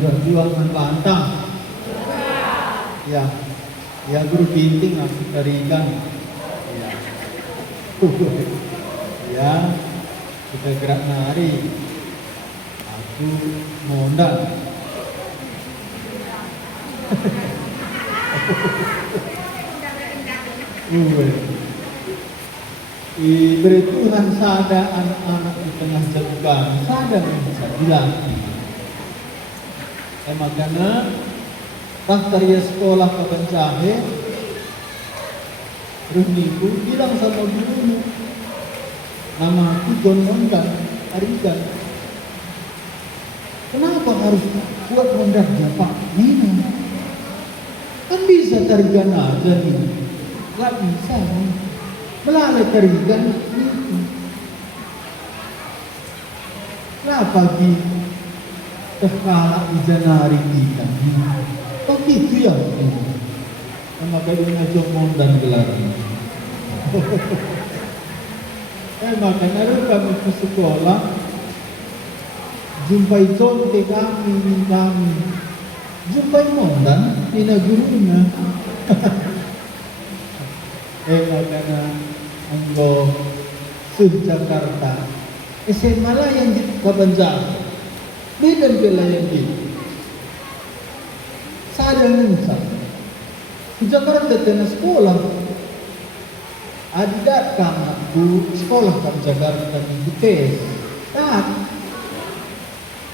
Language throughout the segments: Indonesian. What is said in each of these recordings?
Berjuang membantang. Ya guru binting aku tarikan. Ya, kita gerak nari. Aku mondal. Beri Tuhan sada anak-anak di tengah jalan, sada yang bisa dilatih. Makanya daftar ya sekolah ke Bancahe, terus minggu bilang sama guru, nama aku John Mondal Arigan. Kenapa harus buat Mondal Pak Nina? Kan bisa tarigan aja nih, gak bisa nih, melalui tarigan itu. Kenapa gitu? Terkalak di janari kita. Kok gitu ya? Maka ini Jomong dan gelarnya. Makanya kami ke sekolah, jumpai conte kami, jumpai Mondan, ina gurunya. Makanya anggo Jakarta, SMA lah yang di Kabanjar. Beda yang gitu. Saya nusa. Di Jakarta tena sekolah. Adidat aku sekolah di Jakarta di tes.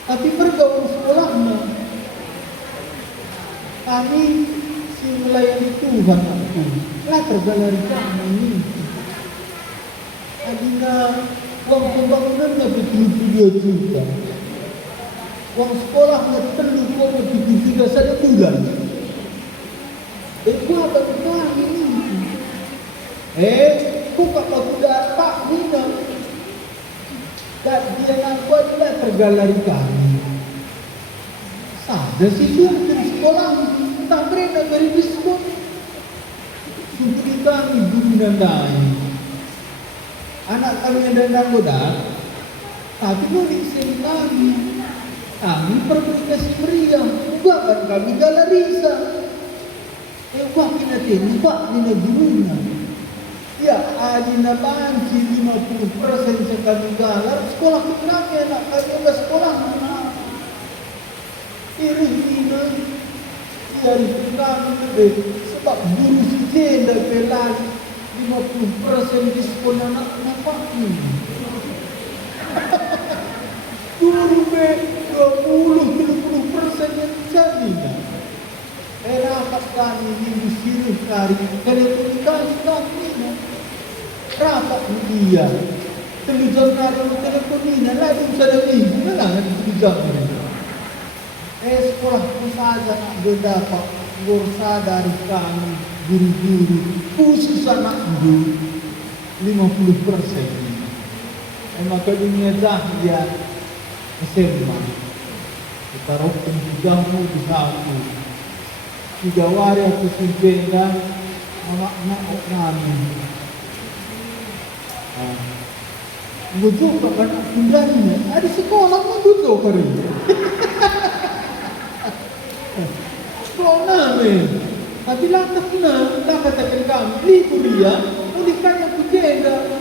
Tapi pergaul sekolahnya. Kami si melayani Tuhan aku. Lah tergalari kami ini. Adina uang pembangunannya 72 juta. Uang sekolahnya perlu 23 saja bulan. Apa benar ini? Buka aku dapat Nina. Dan dia ngaku adalah tergalari kami. Saja siswa dari sekolah, entah mereka dari biskop. Putri kami guru nandai. Anak kami yang dandang godang, tapi murid seni kami perkomunikasi meriah, bahkan kami galarisa. Wah kita tembak di gurunya. Ya, adina banci 50% sekali galar, sekolah kami anak kami ada sekolah mana? Ini kita dari kami lebih sebab guru si jenda pelan 50% diskon anak-anak kami. Guru be 20-30% yang jadi kan? Rapat kami minggu sini hari telekomunikasi kami rapat dia televisi hari telekomunikasi lagi sudah minggu lah televisi sekolah pun saja nak berdapat gorsa dari kami guru-guru khusus anak guru 50%. Maka dunia zahia SMA kita rokok jauh di satu 3 hari aku simpengkan anak-anak kami. Bujuk kan pindahnya ada sekolah pun bujuk hari. Sekolah ni, tapi lantas katakan kami libur dia, mulikan yang kujenda.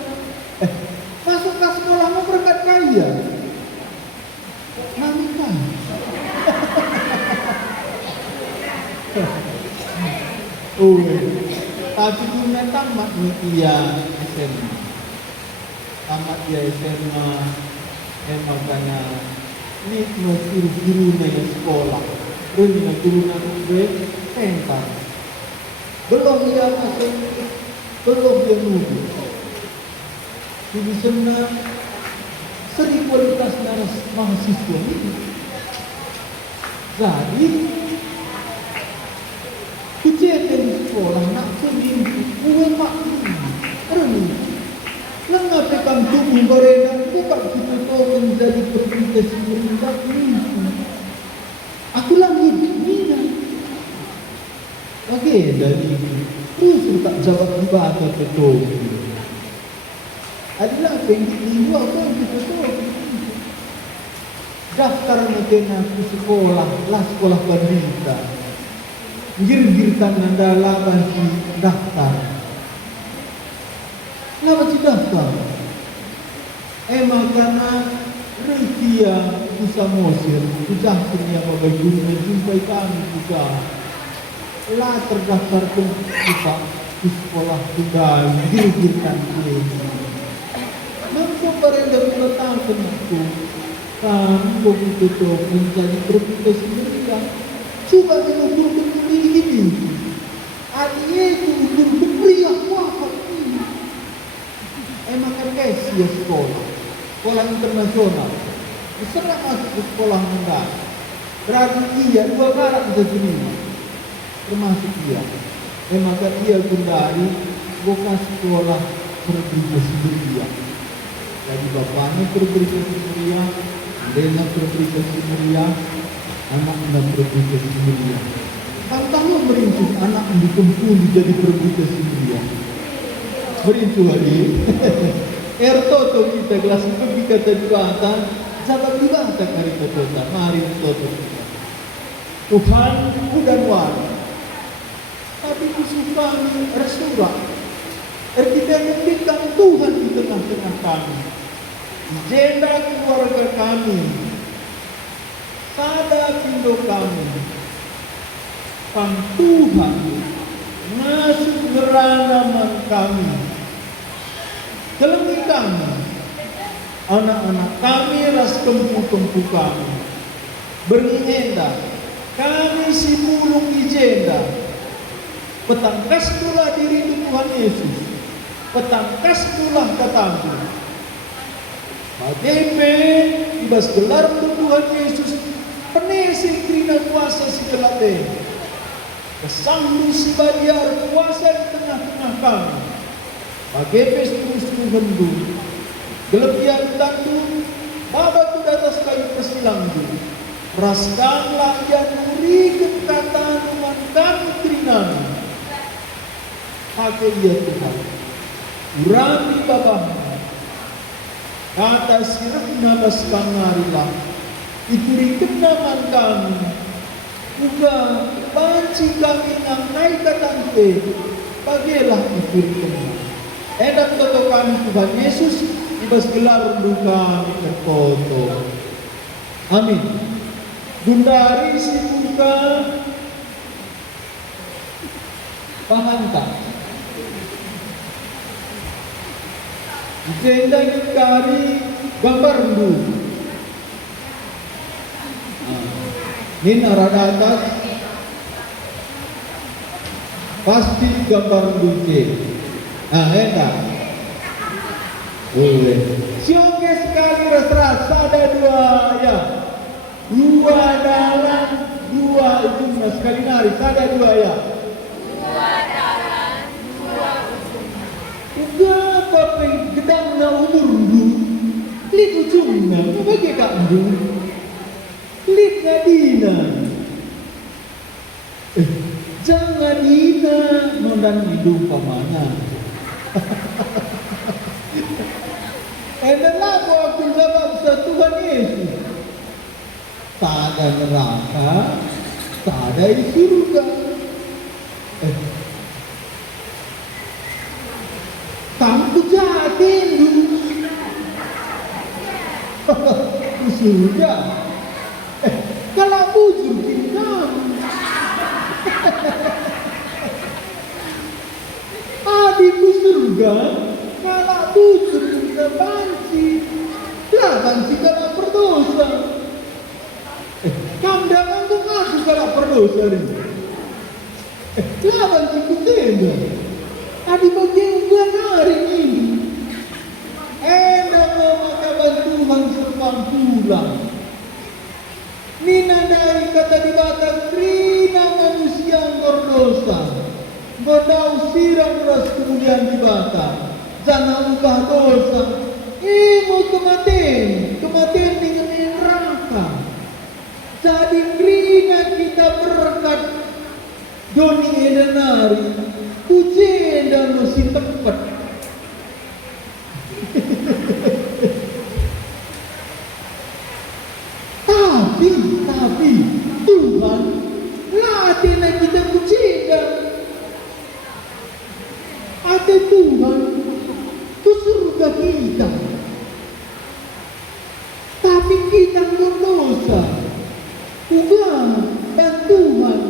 Masuk ke sekolah mau berangkat kaya. Mami kan. Tapi dunia tamat dia SMA. Tamat dia SMA. Makanya ini guru-guru di sekolah. Dunia guru nanti pentar. Belum dia masuk, belum dia nunggu. Jadi sebenarnya seri kualitas mahasiswa ini. Jadi kejadian di sekolah nak seminggu, berita sebenarnya aku langit mina. Oke, dari itu tak jawab ibadah betul. Adalah pendidik apa yang betul. Daftar mungkin aku sekolah, lah sekolah berita. Gir-girtan nanda laban si daftar. Laban si daftar. Makana Rekia bisa Mosir, sudah punya bagaimana jumpai kami juga. Lah terdaftar pun kita di sekolah juga gir-girtan ini. Mampu berenda meletakkan itu. Kamu begitu menjadi berbeda sendiri. Coba mengukur begini ini. Adik itu ukur beri apa ini. Makan ya sekolah internasional. Diserah masuk ke sekolah menengah. Berarti iya 2 barat bisa terima. Termasuk dia. Maka dia kembali bukan sekolah berbeda sendiri. Jadi bapaknya berbeda sendiri, adanya berbeda sendiri, anak-anak berbeda sendiri. Tantangan merinci anak dikumpul jadi berbeda sendiri. Merinci hari. Ertoto kita kelas itu kita dibantah, sahabat dibantah hari toto. Mari toto. Tuhan dan wali. Tapi musuh kami resurak. Kita memberikan Tuhan di tengah-tengah kami. Jenda keluarga kami. Sada pindo kami. Pan Tuhan masuk geranaman kami. Kelengi kami. Anak-anak kami ras kempu-kempu kami. Berinenda. Kami si mulung ijenda. Petangkas pula diri Tuhan Yesus. Petangkas pula katamu. Bagaimana ibas gelar Tuhan Yesus penesi krina kuasa segala teh. Kesanggu si badiar kuasa di tengah-tengah kami. Bagaimana terus mengendu. Gelebihan tandu babat tu atas kayu persilanggu. Raskanlah yang muri kekataan umat kami krinamu. Pakai ia Tuhan. Urami babamu. Kata sirapna baskangarilah. Ituri kenaman kami. Juga banci kami nang naik katante. Bagilah ituri kenaman. Edak toto kami Tuhan Yesus. Ibas gelar duka terfoto. Amin. Gundari si buka. Pahanta. Jenda kari gambar dulu. Ini arah atas pasti gambar dulu. Enak. Boleh. Sioke sekali ras-ras ada 2 ya. 2 dalam 2 itu sekali nari ada 2 ya. 2 dalam 2 ujung. Apa gedang na umur dulu. Klik ujungnya, bagi kak dulu. Klik nadina. Jangan dina nondan hidup pamana. Adalah aku jawab Tuhan Yesus. Tak ada neraka, tak ada surga. Kamu jahatin dulu. Surga. Kalau bujur kita. Adikku surga. Kalau bujur kita banci. Lah banci kalau berdosa. Kamu jangan aku kalau berdosa ini. Lah banci kita. Adik bagian bulan hari ini. Enak maka bantuan serpang pulang. Nina dari kata di batang krina manusia yang berdosa. Bodau siram ras kemudian di batang. Jangan lupa dosa. Mau kematian dengan Doni edanari, kujenda masih tepat. Tapi Tuhan latih kita kujenda. Ada Tuhan ke surga kita. Tapi kita berdosa. Tuhan dan Tuhan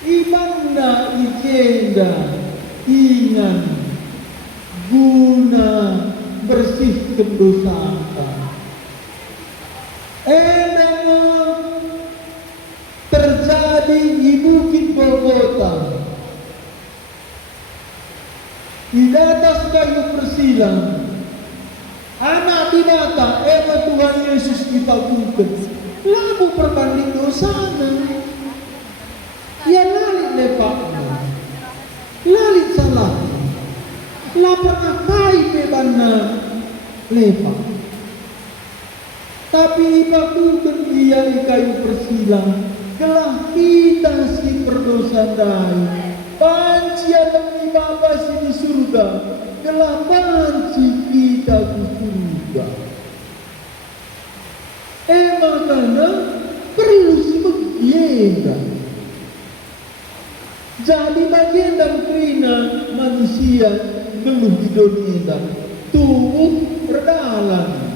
imanda ijenda ingan guna bersihkan dosa. Terjadi di Bukit Golgota, di atas kayu persilang, anak binatang Tuhan Yesus dipakukan. Lalu perbanding dosana, ya lalit lepaknya, lalit salah, lapar akai bebana lepak. Tapi dipakukan dia di kayu persilang, gelah kita si berdosa dai. Panci alam di Bapa si di surga, gelah panci kita di surga. Makanya perlu si bagienda. Jadi bagienda krina manusia geluh di dunia tubuh berdalan.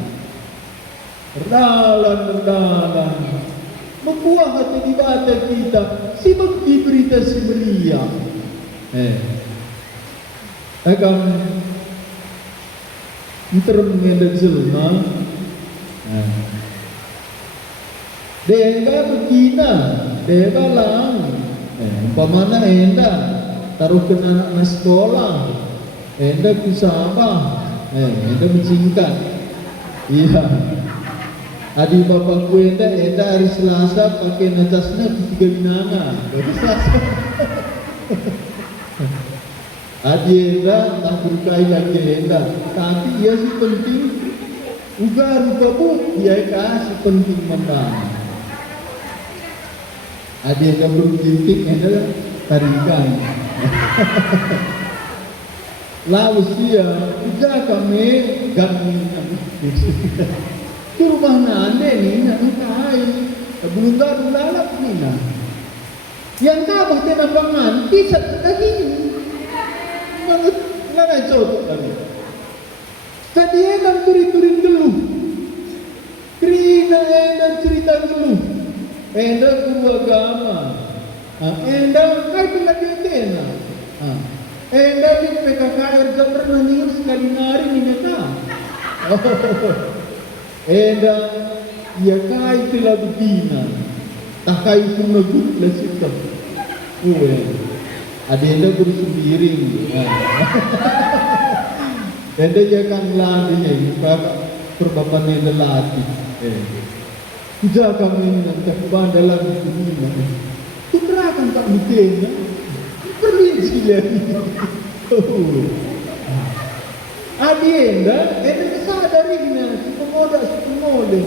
Berdalan membuah hati di badan kita sibuk diberita si meriah akan intermendak jelma dega begina dega lang umpamana enda taruh ke anak sekolah enda kusabah enda mencingkat iya. Adi bapak ku enda hari Selasa pakai najasnya tiga binangan. Bagus Selasa. Adi enda tak berkai lagi enda. Tapi ia si penting ugar kabut dia kasih penting memang. Adi enda berjintik enda tarikan. Lalu sia ujar kami gamin. Itu rumah nande ni nak kai belum dah lalap ni nak yang kabah tena pangan kisah lagi banget nana jodoh lagi tadi enak turin geluh krina enak cerita geluh enak guru agama enak kai pelajari tena enak di PKKR pernah nih sekali nari ni neta enda ia kai telah betina tak kai pun nagut lah sikap ada enda bersembiring enda jangan lari perbapan enda lati jaga kami nanti dalam dunia tu kerakan tak mungkin perlinci lagi adi enda kesadarinya sepemoda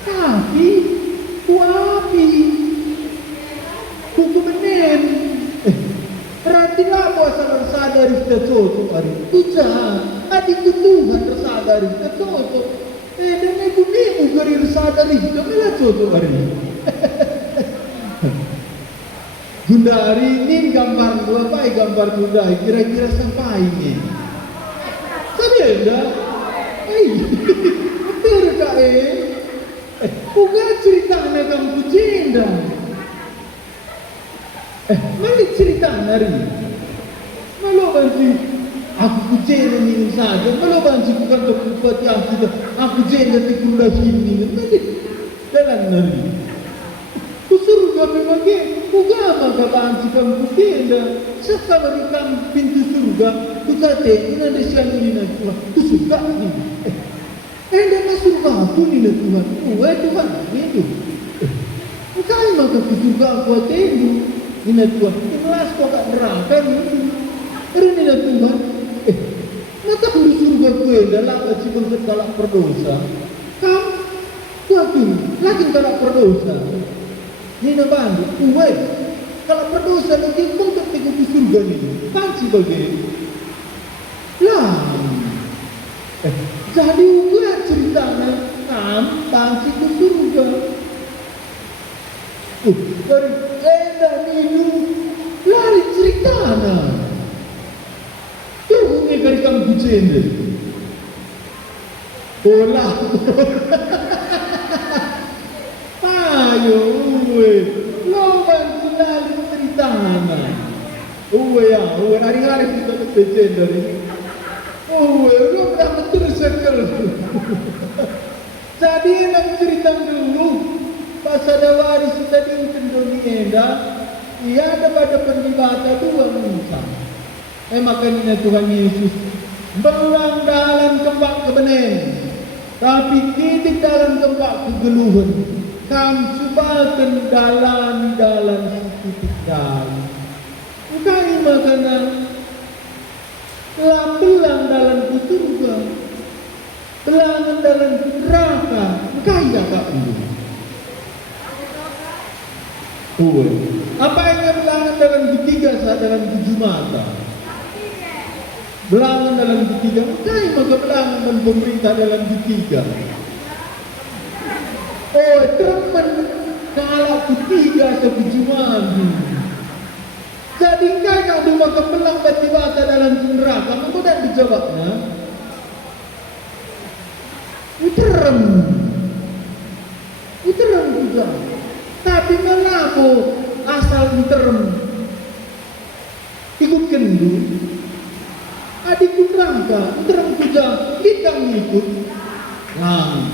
tapi kuapi kuku menen berarti labo asal sadari kita cocok hari tuja adik Tuhan tersadari kita cocok dan ibu gerir sadari kita malah cocok hari Gundari ini gambar dua baik gambar Gundari kira-kira sampai ini tadi ada bukan cerita kamu kujenda mana cerita nari malu banci aku kujenda ni saja malu banci bukan tempat yang kita aku kujenda di kuda sini mana jalan nari kusur kami bagi bukan maka banci kamu kujenda setelah mereka pintu surga kukate ini ada siang ini nanti kusuka ni enda surga aku ni lah Tuhan. Tuhan itu. Bukan maka surga aku atendu. Ini Tuhan. Kelas kau kat neraka ni. Ini lah Tuhan. Maka perlu surga aku enda lah cipun kalau berdosa. Kamu aku lagi kalau berdosa. Ini nak bantu. Kalau berdosa lagi kau tak tengok di surga ni. Panci bagi. Lah. Jadi uga ceritanya panci ke surga. Dari enak minu lari ceritanya. Turunnya dari kamu kucing. Bola. Ayo, lo bantu lari ceritanya. Ya, hari-hari kita kecil dari. Lo dah betul circle. Jadi nak cerita dulu. Pas ada waris tadi untuk dunia ia ada pada penibata dua muka. Makanya Tuhan Yesus belang dalam kembak kebenen, tapi titik dalam kembak kegeluhan. Kam cubakan dalam titik dalam. Bukan makanya belang dalam surga, belang dalam neraka. Kaya tak ini? Apa yang belangan dalam ketiga saat dalam tujuh mata? Belangan dalam ketiga, bukan maka belangan dan pemerintah dalam ketiga. Teman kalau ketiga atau kejumaan. Jadi kaya ada maka belang bati bata dalam neraka. Kamu dah dijawabnya. Uterem juga. Tapi melaku asal uterem. Ikut kendu. Adik neraka, uterem juga kita ngikut. Nah,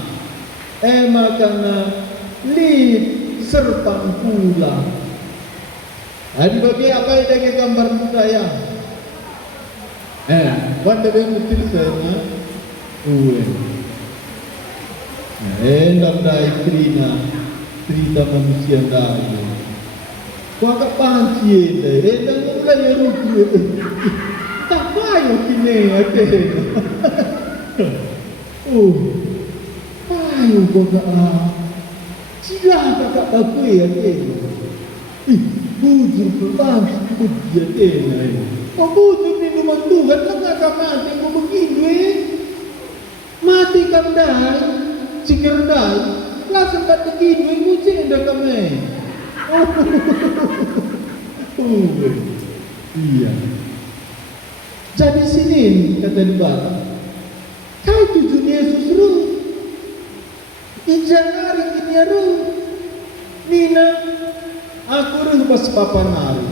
makanya lid serpang pula. Adik bagi apa yang ada gambar saya? Pada yang kecil saya, endam dah cerita manusia dah. Kau agak panci dah. Endam mulai yang rugi. Tak payah kini ada. Payah kau tak. Sila tak takut ada. Bujur pelan dia ada. Kau bujur ni rumah Tuhan tak akan mati kau begini. Mati kamu dah, cikir dah. Lah sempat begini mucin dah kamu. Iya. Jadi sini kata dia, kau tujuan Yesus ru, ijanari kini ru, Nina aku ru pas papan hari,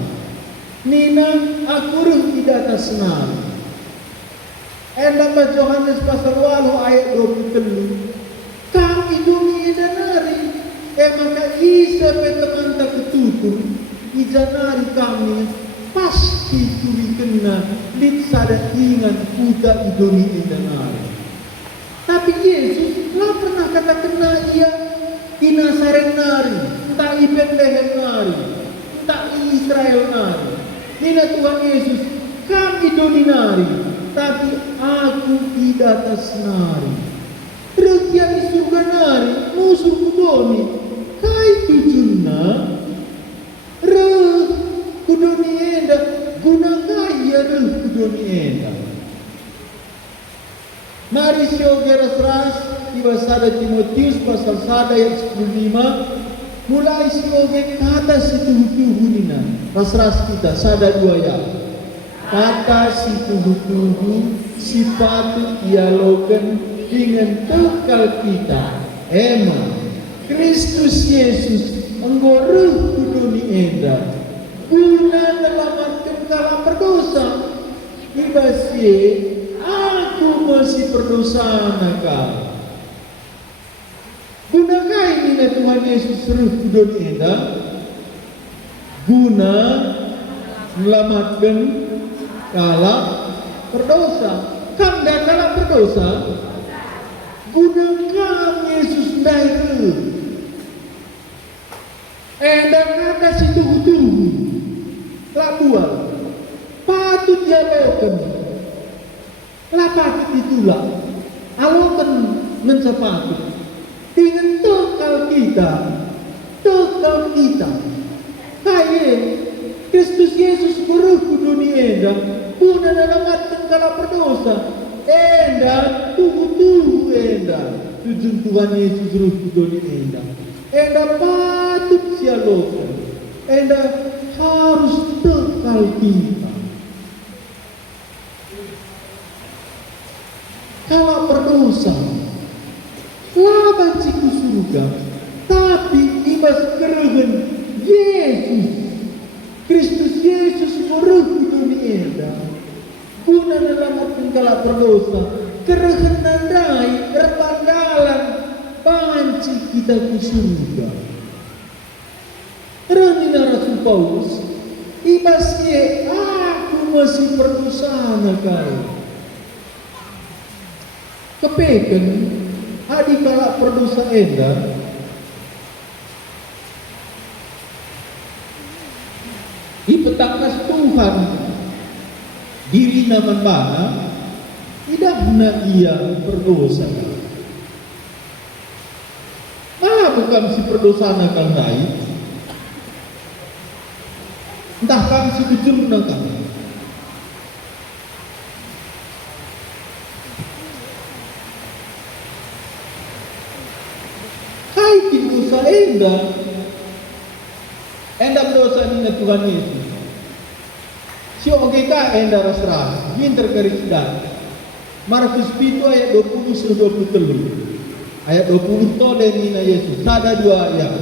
Nina aku ru di atas nari. Endam Yohanes pasal 8 ayat 23. Kami dunia dan hari, maka Isa teman tak ketutup, ijanari kami. Pasti tuli kena lit sada ingan kuda idoni endanari. Tapi Yesus lah pernah kata kena ia di Nazaret nari, entah i Bethlehem nari, entah i Israel nari. Nina Tuhan Yesus kami idoni nari, tapi aku di atas nari. Regia di surga nari, musuh kudoni, kai tujunna, kudoni enda guna kaya kudoni enda. Mari siogeras ras di Sada Timotius pasal 1 ayat 15 mulai sioge kata situhu nina ras kita sada 2 ya. Kata situhu sifat dialogen dengan tekal kita. Kristus Yesus enggoruh kudoni enda. Guna melamatkan kalam berdosa. Ibasye aku masih berdosa nakal. Gunakah ini Tuhan Yesus seruh kudon enda? Guna melamatkan kalam berdosa. Kam dah kalam berdosa. Gunakah Yesus dairu. Dan kata situ tuh labuan patut dialogen lah patut itulah alogen mensepatut dengan tekal kita kaya Kristus Yesus beruh ke dunia enda, guna nalamatkan kala berdosa. Enda tuhu enda, tujuan Tuhan Yesus beruh ke dunia enda. Enda patut sialokan, enda harus tekal kita. Kalau berdosa, laban ciku surga, tapi ibas keregen Yesus, Kristus Yesus beruh ke dunia enda, guna nalamatkan kala berdosa, keregen nandai berpandalan banci kita ke surga. Renina Rasul Paulus, ibas ye aku masih berdosa kau. Kepeken adi kala berdosa enda, ipetakas Tuhan diri naman mana, idahna ia berdosa. Malah bukan si berdosa nakal naik, entah kan si ujung nakal. Dosa enda berdosa ini Tuhan Yesus. Si oke ka enda ras winter garis dan Markus 7 ayat 20 sampai 23. Ayat 20 to dari Yesus. Ada dua ayat.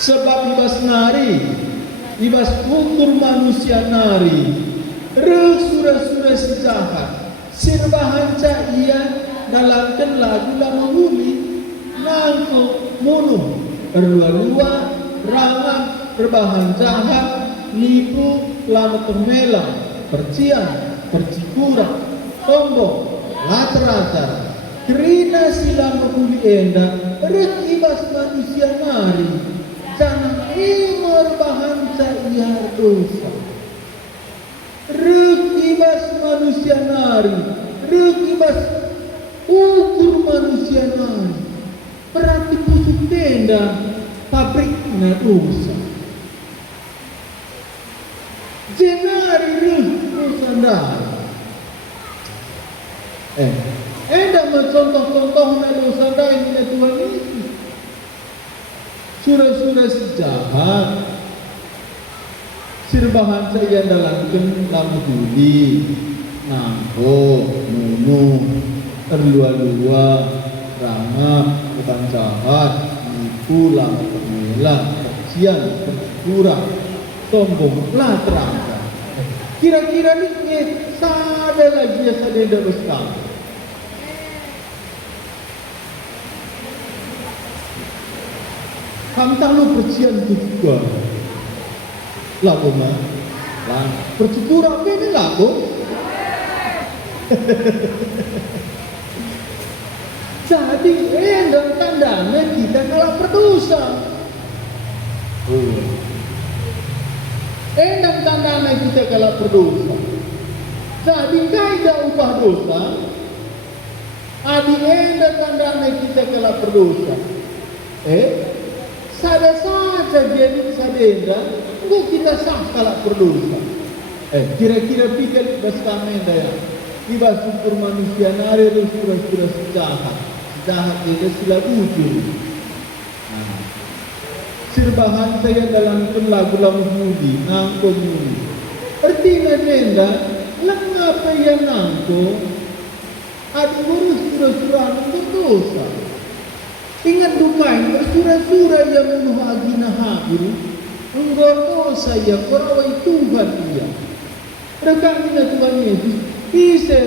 Sebab ibas nari, ibas ukur manusia nari, sura-sura sejahat, sirbahanca ia dalamkan lagu lama bumi, nangko munuh, erlua-lua, ramah, berbahan jahat, nipu, lama temela, percian, percikuran, tombong, latar-latar, kerina silama bumi enda, ibas manusia nari, jangan imor bahanca ia dosa. Ibas manusia nari, ibas ukur manusia nari, berarti pusuk tenda pabriknya dosa. Jenari dosa nari. Enda mencontoh-contoh dosa nari ini Tuhan Yesus. Surah-surah sejahat, sirbahan saya dalamkan lamu budi, nangko, munuh, terlua-lua, ramah, bukan jahat, nipu, lama termela, percian, perkurang, sombong, lah terangkan. Kira-kira ini sada lagi ya sada tidak besar. Kamu lu percian juga. Lagu mah, lah bersyukur apa ini lagu? Jadi dan tandanya kita kalah berdosa. Dan tandanya kita kalah berdosa. Jadi kaidah upah dosa. Adi dan tandanya kita kalah berdosa. Sada saja jadi sadenda. Kok kita sah kalah berdosa? Kira-kira pikir bas kami daya. Ibas ukur manusia nari surah-surah sejahat. Sejahat itu sila ujur. Sirbahan saya dalam lagu-lagu mudi, nangko mudi. Artinya denda, lengapa yang nangko? Adi urus surah-surah berdosa. Ingat dukain, surah-surah yang menuh agina hadir. Engkau saya korawai Tuhan dia. Rekamina Tuhan Yesus bisa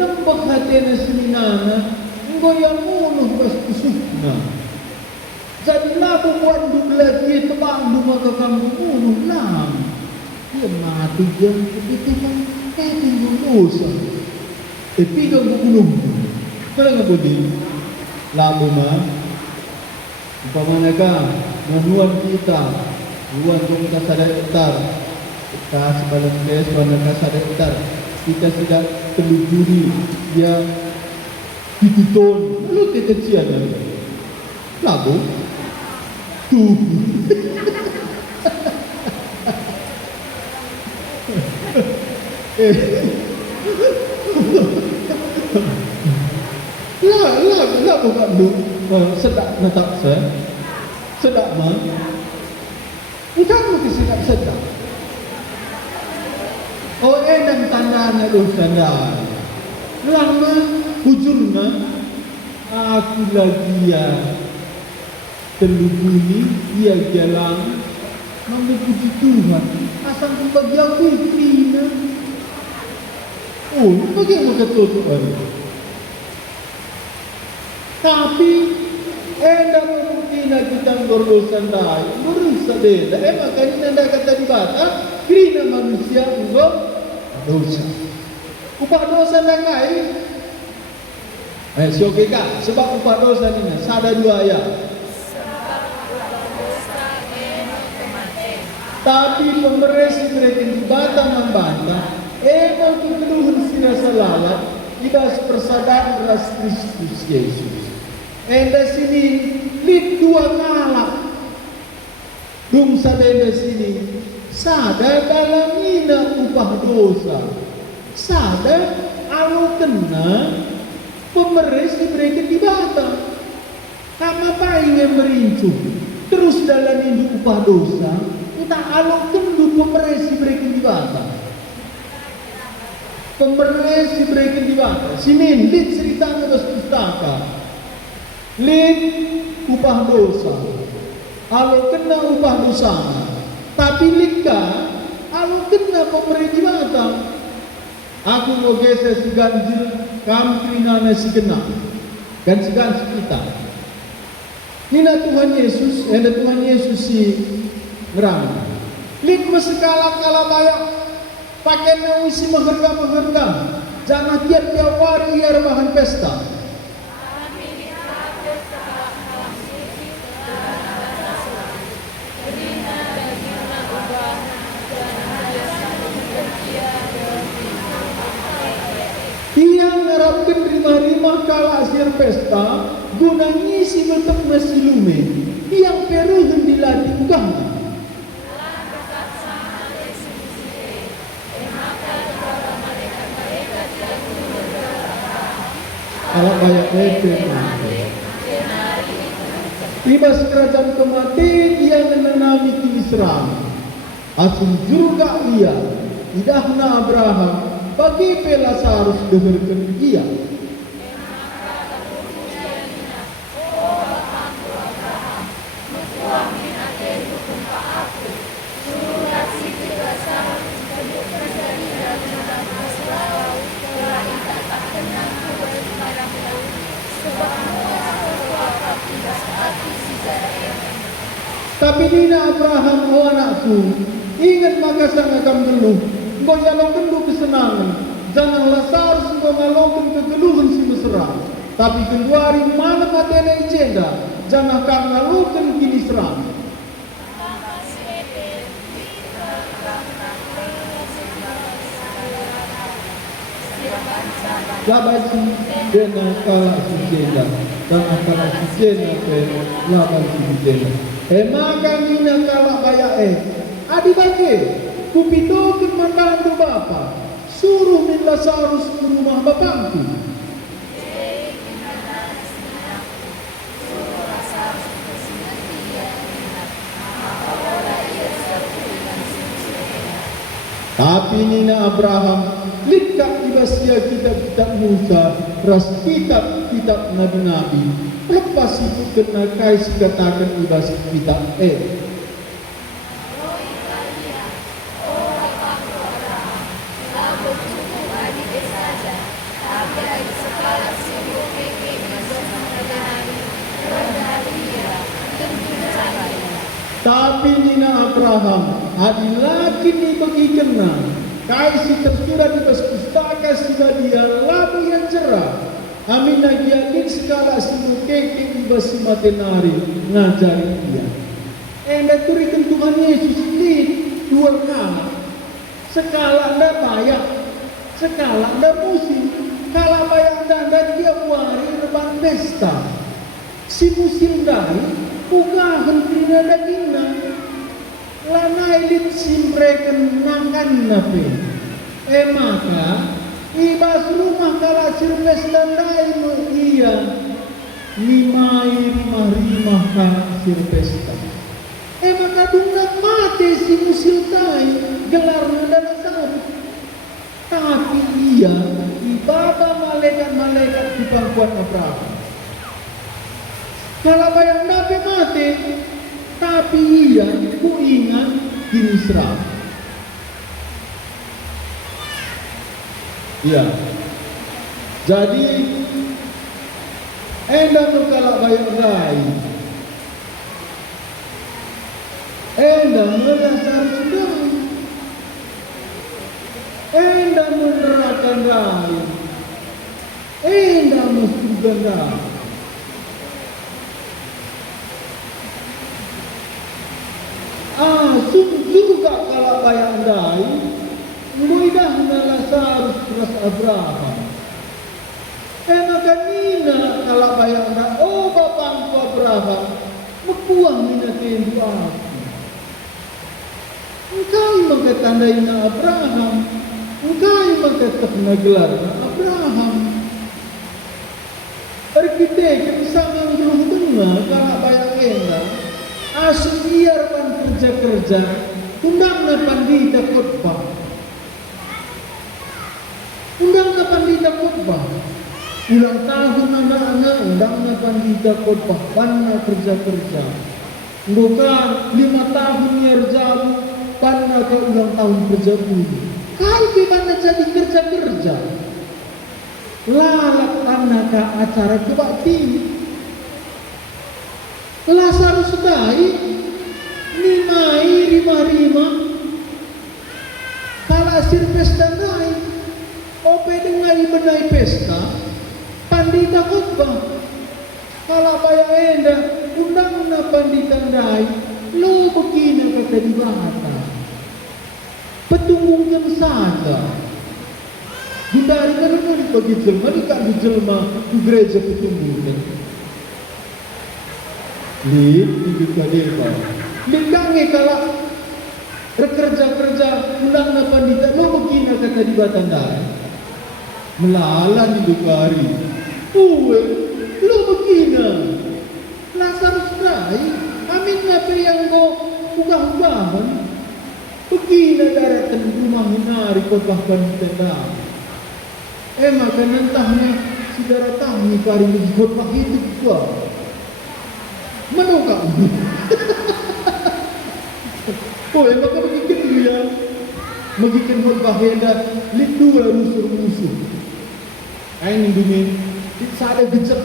nembak hatena seminana. Engkau yang munuh pas kusukna. Jadi labu buat lagi tebang maka kamu munuh lang. Dia mati jam begitu kan tinggal dosa. Tapi kamu belum. Kalau nggak boleh labu mah. Umpamanya kan menuan kita luan kita sadar entar kita sebalik kes pada sadar entar kita sudah telusuri dia Dituton, lu kekecian lagu tuh. Lah bukan du sedak natap sedak mah bukan mesti sedak oh dan tanda lu tanda lama hujurna aku lagi ya terlubuni dia jalan memuji Tuhan asal bagi aku ikrina oh bagaimana ketutupan tapi enda mungkin kita berdosa dai berusaha deh makanya anda kata di bata krina manusia enggak dosa upah dosa nangai sioke kak sebab upah dosa ini sada dua ayat tapi pemeresi mereka di bata membantah emang kekeluhan sila salalat ibas persadaan ras Kristus Yesus enda sini lid dua ngalak dung sadenda sini sada dalam ina upah dosa sada alu kena pemeres diberikan di bata kama payu yang merincu terus dalam induk upah dosa utak alu kendu pemeres diberikan di bata pemeres diberikan di bata sini lid cerita ngebas pustaka lid upah dosa alu kena upah dosa tapi lika alu kena pemerintah di bata aku mau geser si ganjil kamu kerinana si kena dan si ganjil kita nina Tuhan Yesus ada Tuhan Yesus si ngerang lid mesekala kala bayak pakainya usi menghergam jangan tiap-tiap hari ia rebahan pesta yang ngarapkan rima-rima kala asir pesta guna ngisi bentuk masilume yang peruhun dilatih ugama kalau banyak itu ibas kerajaan kematian yang menanami di Israel asun juga ia idahna Abraham bagi Lazarus dengarkan dia tapi nina Abraham oh anakku ingat maka sang akan geluh engkau nyalongkan du kesenangan jangan Lazarus engkau ngalongkan kegeluhan si mesra tapi keluari mana matena ijenda jangan kau ngalongkan kini serang labasi dena kala sujenda dan antara sujenda ke labasi sujenda makan nina kala bayak adi bagi kupitokin mandandu bapa suruh min Lazarus ke rumah bapangku tapi nina Abraham likat ibasia kitab-kitab Musa ras kitab-kitab nabi-nabi lepas itu kena kais katakan ibas kitab tapi nina Abraham adilah kini bagi kena kaisi tersurat di pustaka dia labu yang cerah amin nagiatin segala simu keke ibasi matenari ngajari dia enda turikan Tuhan Yesus ini dua kali sekala anda bayar sekala anda musim kalau bayang dan tiap hari reban pesta. Si musim dari buka hentina dagingna. Lanai lit simreken nangan nape. Maka ibas rumah kala sirpes dan dai iya limai rimah kala sirpesta. Maka dungnak mati si musil tai gelarna dan sarut. Tapi iya ibaba malaikat-malaikat di pangkuan Abraham. Kalau bayang nabi mati, tapi iya ku ingat di Misra. Ya, jadi endang kalau bayang rai, endang melasar sudah, endang menerangkan rai, endang mesugan rai. Juga kalau bayang dai, mudah nalasarus ras Abraham. Maka nina kalau bayang dai, oh bapangku Abraham, mekuang mina kendu aku. Engkau mengkatandai na Abraham, engkau mengkatandai gelar na Abraham. Arkitek sangat belum dengar kalau bayang endah. Asu biarkan kerja-kerja, undang pandita khotbah. Undang pandita khotbah. Ulang tahun anak-anak, undang pandita khotbah. Panna kerja-kerja. Bukan 5 tahun nyerjamu, panna ke ulang tahun kerja bulu. Kau gimana jadi kerja-kerja? Lalak panna ke acara kebakti. Lazarus dai nimai rima kala sir pesta dai ope dengai benai pesta pandita khotbah kala bayang enda undang na pandita dai lo begina kata dibata petunggung saja hindari kan bagi jelma di jelma di gereja petunggung Lid hidup kadeva. Dengange kalau kerja undang na pandita lo begina kata di batandai. Melalan hidup hari. Uwe lo begina. Lazarus dai. Amin ngape yang go ugah-ugahan. Begina daratan rumah hinari khotbah pandita dai. Maka nentahnya saudara tahu kari khotbah itu gua. Menungkap. Maka begitu dia, begitu khotbah hendak lid dua musuh. Ain dumin, sada gejek.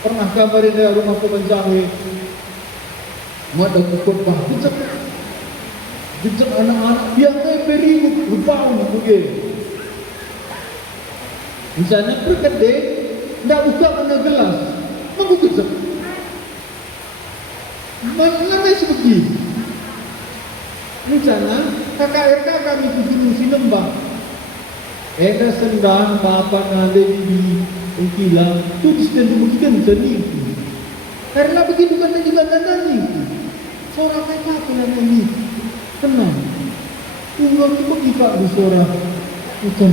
Pernah gambarin dari rumah pemenjahe, muat khotbah gejek anak-anak dia kayak beribu berbau begitu. Misalnya perkedek, ndak usah kena gelas. Aku gejek. Mana seperti rencana KKRK kami di Gunung Sinembang. Sendang bapak nanti di Ukilang itu disediakan jenis. Karena begitu kan juga tadi. Seorang kakak yang ini tenang. Tunggu coba kita bersuara. Bukan.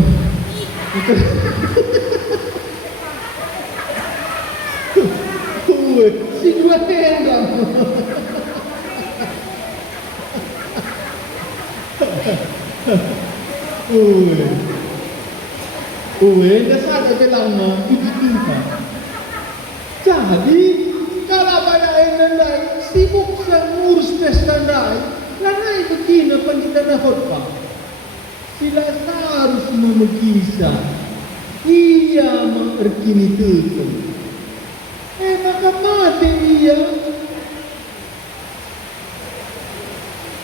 Si gue endang. Dah sadar belama begitu kan. Jadi kalau banyak yang lain sibuk ngurus pesta lain, lanai begini pandita dah khotbah. Sila harus memekisah. Ia mengerkini itu. Maka mati ia.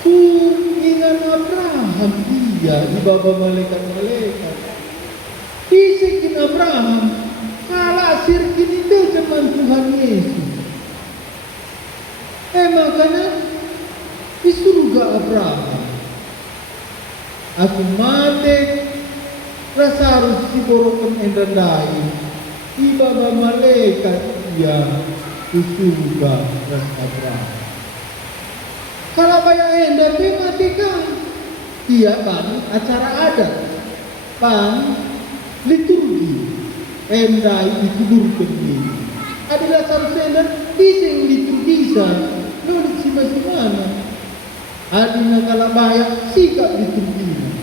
Ku ingat Abraham dia di bawah malaikat-malaikat. Bisikin Abraham, kalah sirkin itu zaman Tuhan Yesus. Makanya di surga Abraham. Aku mati Lazarus diborokan endandai, tiba malaikat ia ke surga dan Abraham. Kalau banyak enda matikan, iya kan acara adat, pan liturgi, endai dikuburkan ini. Ada Lazarus enda bisa yang liturgi nulis si masih mana. Adina kalau banyak sikap liturgi.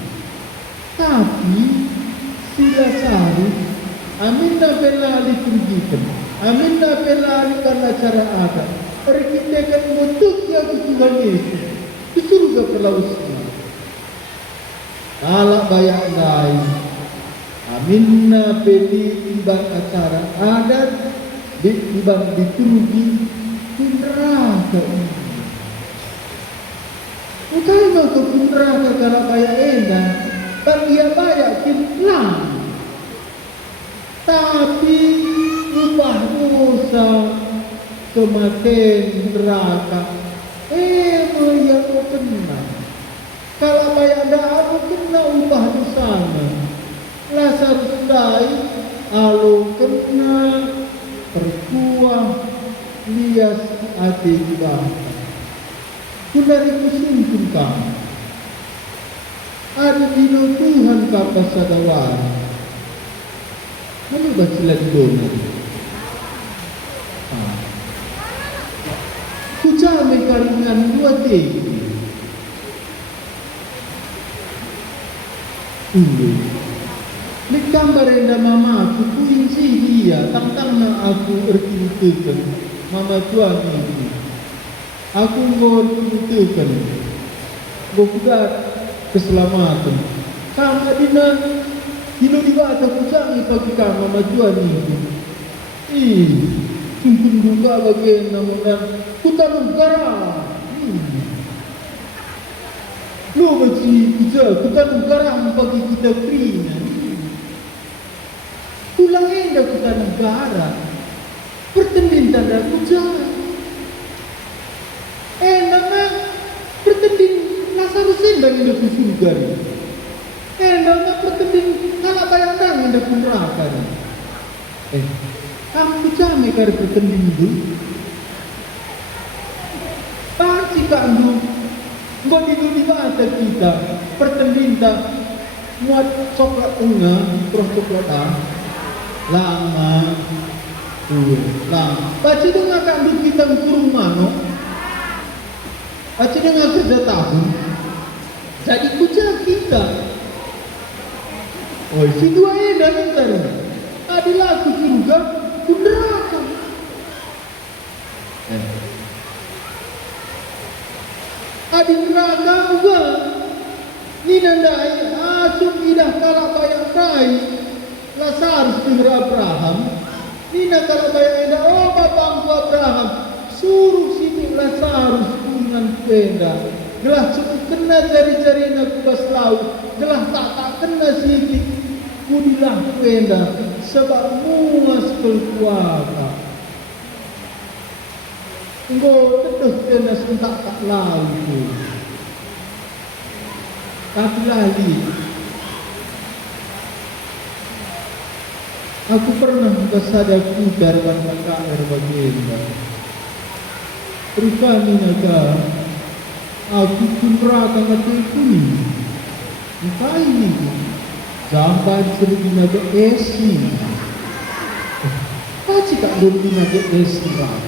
Tapi si Lazarus aminna bela liturgikan, aminna bela karena acara adat. Kita akan bentuk yang Tuhan Yesus di surga perlausnya. Kalau banyak lain, aminna beli timbang acara adat, timbang liturgi neraka ini. Bukan mau ke neraka kalau banyak enak, kan dia banyak kilang. Tapi ubah dosa kematian neraka, yang kena. Kalau banyak aku kena ubah dosanya. Lazarus dai, alu kena perkuah lias hati juga. Kunari kusumpun kamu. Ada dino Tuhan kapas sadawar. Mana baca di donar? Kucame karingan dua tinggi. Ni gambar enda mama aku kuinsi dia tantang na aku erkintukan mama tuan ini. Aku ngorkintukan. Bokudat keselamatan. Kamu adina hino dibata kucangi pagi kamu mama tuan ini. Sumpun duga bagian namunan kutanung garang. Lu baci kuja kutanung garang bagi kita krina. Pulang enda kutanung garang. Pertendin tanda kuja. Nama pertendin Lazarus enda enda kusurga. Nama pertendin kalau bayang-bayang enda neraka. Kamu came kari pertendin itu. Pasti kamu buat itu di mata kita pertendin tak muat coklat unga terus coklat lama lama. Baca dengar kamu kita kurung mano. Baca dengar kerja tahun. Jadi kucing kita. Oh, si dua eda bentar. Adilah aku surga. Neraka. Adi neraka juga. Ni nandai asum idah kalau bayang kai Lazarus dengan Abraham. Ni nak kalau bayang eda oh bapangku Abraham suruh sini Lazarus dengan penda. Gelah cukup kena jari-jari nak kubas laut. Gelah tak kena sikit. Kudilah penda. Sebab muas keluarga. Engkau teduh kena sentak tak lalu. Tapi lagi, aku pernah bersada kudar bangsa KR baginda. Rupanya naga, aku kunraka ngati kuning. Entah ini. Sampai sering naga esi. Pasti tak lebih naga esi lah.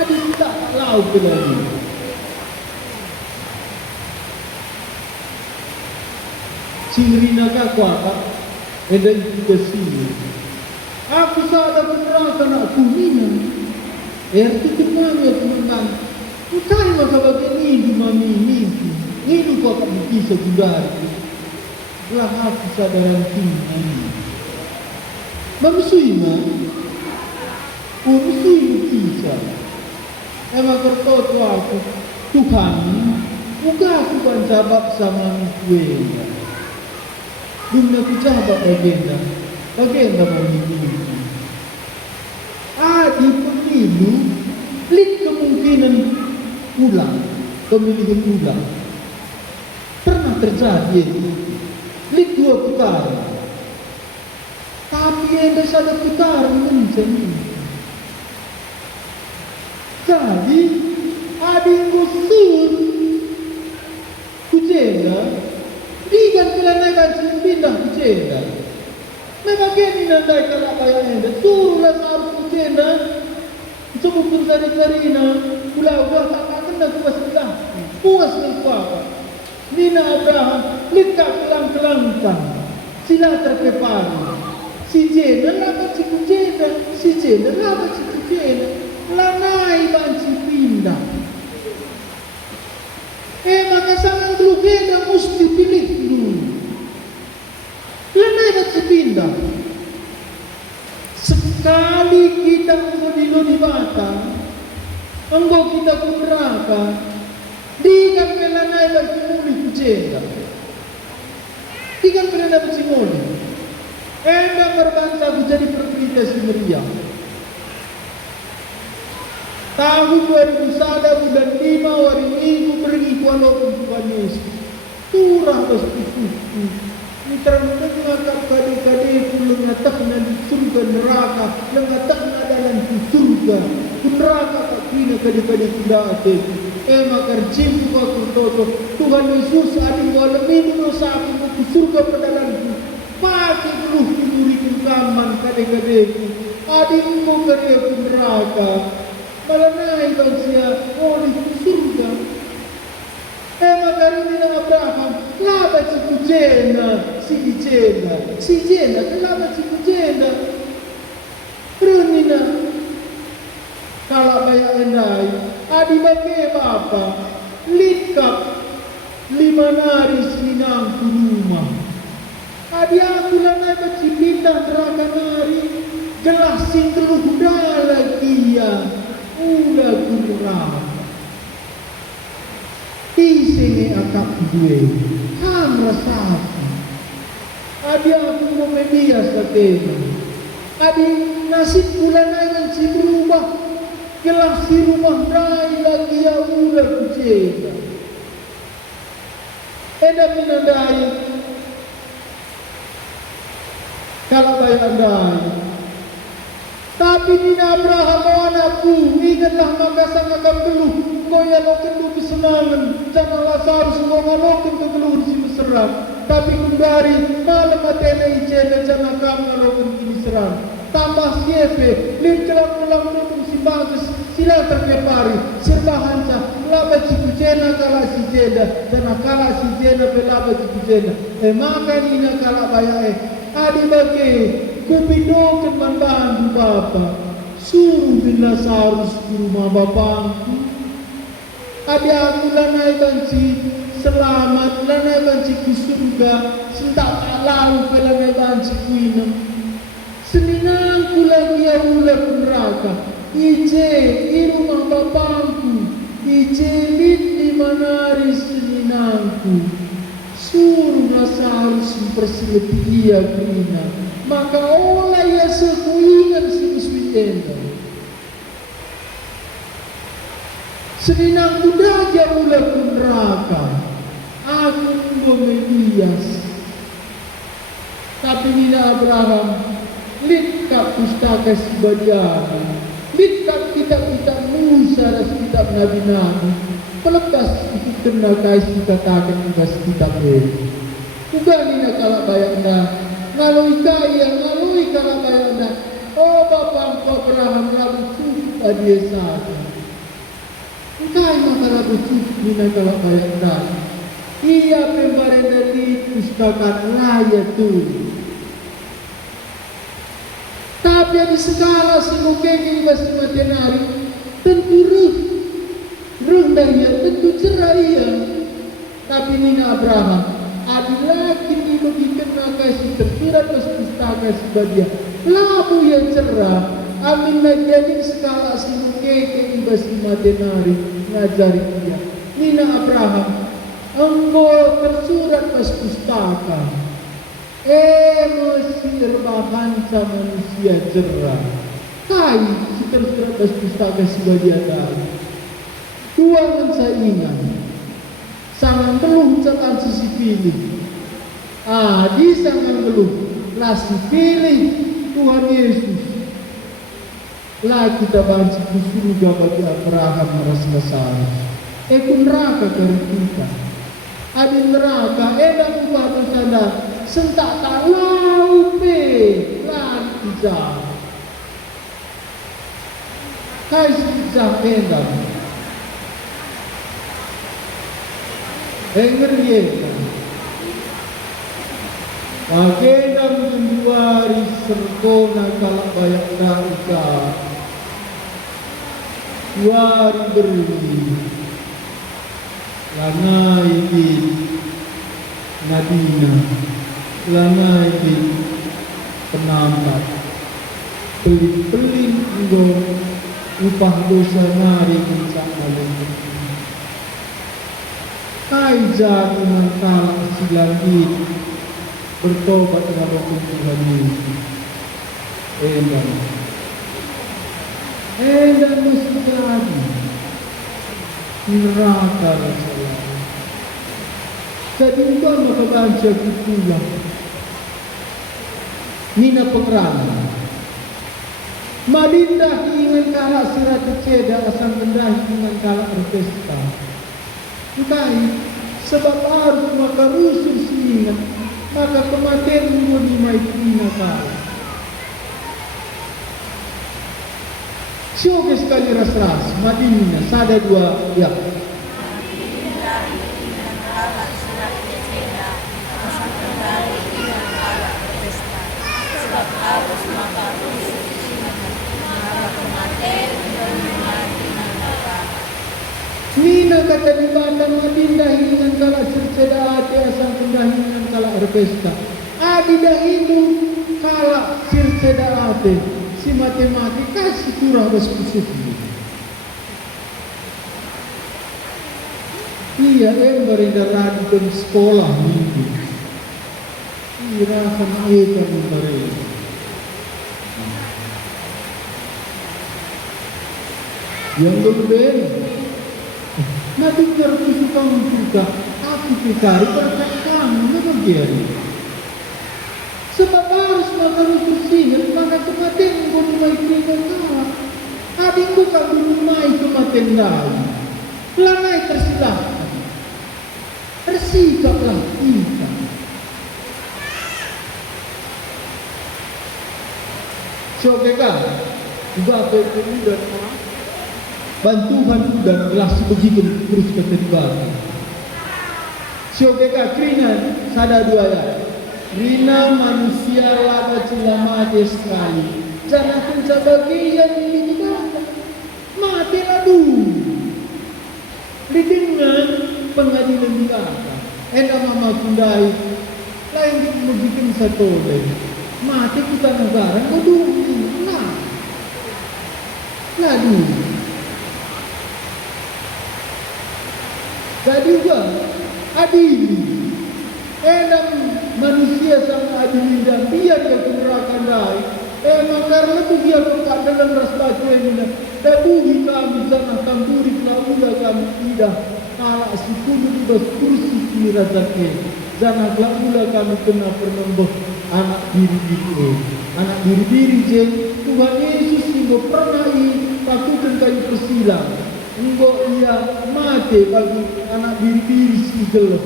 Ada tidak tahu lagi. Ciri naga kuat. Ada itu kesini. Aku sadar neraka nak kuningan. Erti kemana teman? Bukan masa bagian ini mami ini. Ini kau tak bisa sekundari. Lah aku sadaran tinggi. Manusia manusia bisa. Emang kertot aku Tuhan, bukan aku kan jawab sama manusia. Dunia aku jawab bagenda memiliki. Di pemilu, klik kemungkinan ulang, pemilihan ulang. Pernah terjadi itu. lit 2 putaran. Tapi ada satu putaran menjadi. Jadi adik gusur kujenda, digan pelana kancing pindah kujenda. Memang ini nandai kalau bayangnya, turunlah harus kujenda. Coba pun cari-carina, ulah tak kena puas belah, puas apa? Nina Abraham likat kelang-kelangkan, sila terkepala. Si jena lama si kujenda, si jena lama si kujenda, lanai banci pindah. Maka sangat dulu beda mesti pilih dulu. Lanai banci pindah. Sekali kita mengodilo di batang, engkau kita ke neraka, dikan melanai bercimuli kujenda. Dikan melanai bercimuli. Endang berbangsa jadi perberita si meriam. Tahun 2001 bulan 5 hari Minggu pergi walaupun Tuhan Yesus. Turah bersuku. Mitra mengangkat kade-kade pulang ngatakna di surga neraka, lengatakna dalam surga. Neraka tak kena kade-kade tidak ada. Makar cimpu aku toto. Tuhan Yesus adik wala minum dosa aku ke surga perdalanku. Pakai peluh kuburiku kaman kade-kade. Adik mau kerja ke neraka. Malah naik bangsia oleh surga. Makar ini Abraham laba si kujenda, si jenda, laba si kujenda. Renina kalau bayar endai, adi bagi bapa, likap 5 nari sinang ke rumah. Adi aku lanai baci pindah neraka nari, gelas sing keluh lagi ya, udah kurang. Di sini akak gue, ham rasaku. Adi aku mau medias katanya. Adi nasib bulan ayam si berubah, gelas si rumah rai lagi ya udah kucing. Eda pinandai, kalau bayar andai. Tapi Nina Abraham anakku, ingatlah maka sangat dulu. Kau yang loken du kesenangan, jangan Lazarus kau ngaloken ke geluh si mesra. Tapi kembali malam matena ijena jangan kamu ngaloken kini serang. Tambah siepe, lin kelang-kelang nutung si bagus, sila terkepari, sirbahansa, laba si kujena kala si jeda, jangan kala si jeda pelaba si kujena. Maka Nina kala bayae, adi bagi, kupidoken manbantu bapa, suruh bin Lazarus ke rumah bapangku. Adi aku lanai banci selamat, lanai banci ku surga, sentak lalu ke lanai banci ku inem. Seninang ku lagi ya ulah ku neraka, ije di rumah bapangku, ije lit di manari seninangku. Suruh Lazarus mempersilepi ia ku maka olah ia sekuingan si muswitenda. Seninang muda dia mula ke neraka. Aku memedias. Tapi Nina Abraham litkap pustaka Sibadiana, litkap kitab-kitab Musa dan kitab Nabi-Nabi. Pelepas itu kena kais dikatakan tugas kitab ini. Bukan Nina kalau bayangnya ngalui kaya, ngalui kalau bayangnya. Oh Bapak engkau Abraham lalu cukup adia saja. Engkai makara bucuk Nina kalau bayangnya. Ia pembarenda di pustaka raya tu. Tapi di segala simukeng basi matenari tentu rendah ia, tentu cerah ia. Tapi Nina Abraham ada lagi ni bagi kena kasih tersurat ke pustaka sebadia. Labu yang cerah. Amin na jadi segala simukeng basi matenari ngajari dia. Nina Abraham engkau tersurat ke pustaka. Mesir bahansa manusia cerah. Kai tersurat ke pustaka sebadia tadi. Dua mensaingan. Sangat peluh cetan sisi pilih. Di sana ngeluh, lah si pilih Tuhan Yesus. Lah kita banci ke surga bagi Abraham merasa salah. Ku neraka dari kita. Adi neraka, dah ubah sana sentak tak laupe lan kijang. Hai kijang endam. Ngeriyekan. Agenda menjuari serkona kalak banyak naika. Juari beri. Lanai di Nadina. Lanai di penambat. Pelin-pelin engkau upah dosa nari mencak malam. Hai jadi mengkalak silangit. Bertobat kepada Tuhan Yesus. Dan mesti jadi neraka rasalah. Jadi engkau maka baca pulang. Nina pengerana. Madindah ingat kalah sirat ceda asal mendah ingat kalah orkestra. Bukai sebab harus maka rusuh singat. Maka kematian menimai tinaka. Siapa sekali ras-ras Madinah sada dua ya. Nina kata di batang Madinah dengan kala cerceda hati asal pendahingan kala orkestra. Adi dah itu kala cerceda hati si matematika si kurang bersusuk. Iya berindah di sekolah minggu. Ira sama itu mereka. Yang berbeda. Nabi bersuka juga aku pikari perkataan bagian. Sebab harus makan bersih, maka kematian menimai kita kalah. Adikku kan menimai kematian lain. Lanai tersilahkan. Bersikaplah kita. Syokeka, juga apa itu dan bantuan dan gelas begitu terus keterlibat. Syokeka krina sada dua ya. Rina manusia laba cilama sekali. Jangan kunca bagian ini kan. Mati ladu. Dengan pengadilan di atas. Enda mama kundai. Lain begitu satu lagi. Mati kita negara aduh. Ladu. Gak juga adil. Enam manusia sama adil dan biar dia kemerakan lain. Karena itu dia berkat dalam ras baju ini. Dabuhi kami sana kamburi kelabula kami tidak. Kalau si kudu di bas kursi kira zaknya. Zana kelabula kami kena penembak anak diri-diri. Anak diri-diri je. Tuhan Yesus sehingga pernah takutkan kayu persilang. Engkau ia mati bagi anak diri-diri si gelap.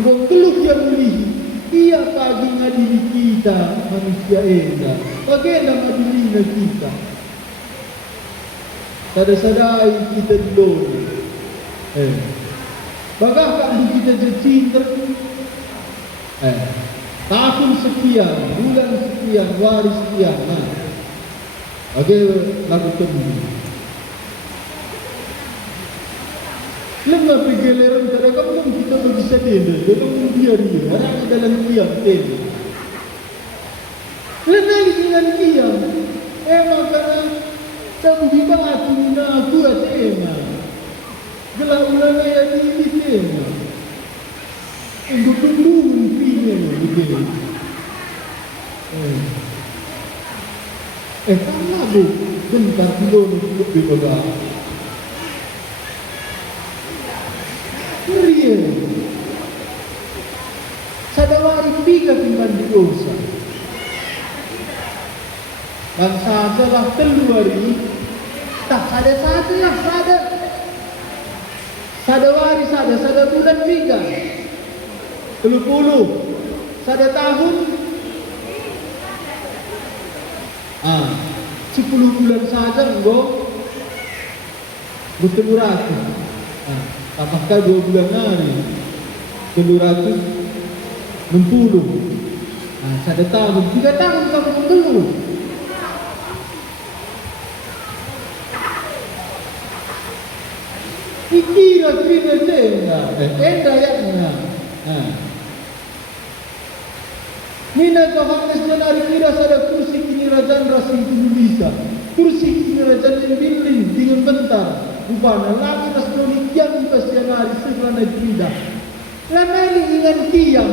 Engkau keluh yang melihi. Ia pagi ngadili kita manusia enda. Bagaimana ngadili kita? Sadar-sadar kita dulu. Bagaimana kita tercinta? Tahun sekian, bulan sekian, hari sekian. Bagaimana lagu temu? Lengah pergeleran terhadap kita bisa tenda. Dalam biar dia, orang dalam diam tenda. Lengah dengan diam. Makanya tamu dibatu na aku tema. Gelak ulangnya yang ini tema. Untuk tunggu pinya begitu. Kalah bu, bentar dulu untuk dibawa. sadawari piga timban dosa. Bangsa adalah keluari, tak sada sadawari sada bulan piga, 30, sada tahun, 10 bulan saja go telur aku. Apakah 2 bulan hari telur aku 60. Sada tahun, 3 tahun kamu telur. Kira-kira tenda yaknya. Nina kahannes janari kira sada kursi kini rajan rasi Indonesia. Kursi kini rajan yang bilin dengan bentar. Rupana lagi rasnoni kiam pas janari segelana krida. Lameli ingan kiam.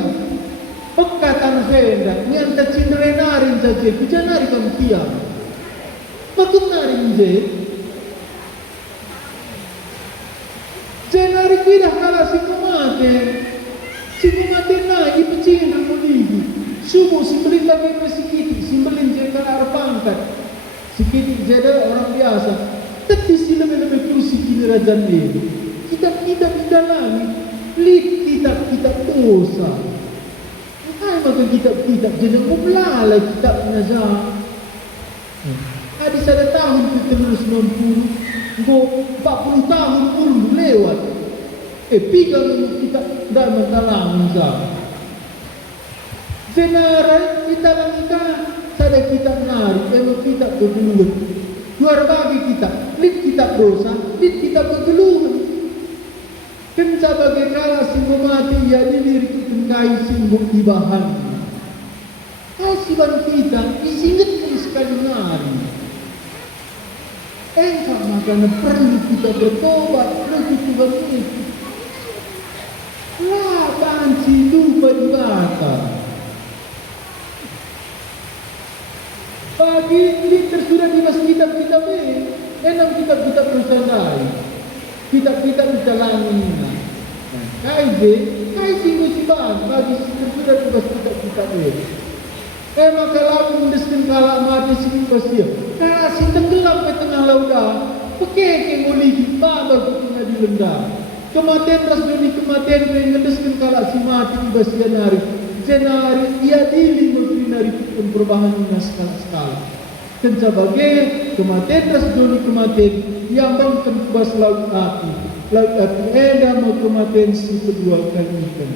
Pekatan fenda. Ngan tacinrenarin saja. Kujanari kam kiam. Patunarin je. Janari kidah kala sikumate na ipecingin ang muligi. Sumo simbalin lagi sikiti, simbalin je kala arpangkat. Sikiti jeda orang biasa. Tapi sila lebih kursi kini rajan ini. Kita di dalam lid kita dosa. Hai maka kita jadi mublala kita nazar. Ada sada tahun kita terus 90. Go 40 tahun pun lewat. Pigang kita dah mentalang sah. Senarai kita langita, sada kita nari, kita bergeluhan. Luar bagi kita, lid kita dosa, lid kita bergeluhan. Kenca bagai kala singgo mati, ya diri kita kai singgo ibahan. Kasihan kita, isingat sekali nari. Karena perlu kita bertobat, perlu kita bertobat. Lah banci lupa dibakar. Bagi liter sudah di kitab ini, enam kitab bersandai, kitab berjalani. Kai singgusiban bagi sudah di kitab ini. Maka lalu mendeskan kala mati singgung pasir. Kala sinteng gelap ke tengah laudah. Pekeke ngoligi babag kena dilendam. Kematian rasmi kematian yang ngedeskan kala si mati ibasian hari. Jenari ia dili menteri pun perubahan skala. Dan sebagai kematian rasmi kematian yang bangkan kubas laut api. Laut api mau kematian si kedua kali ikan.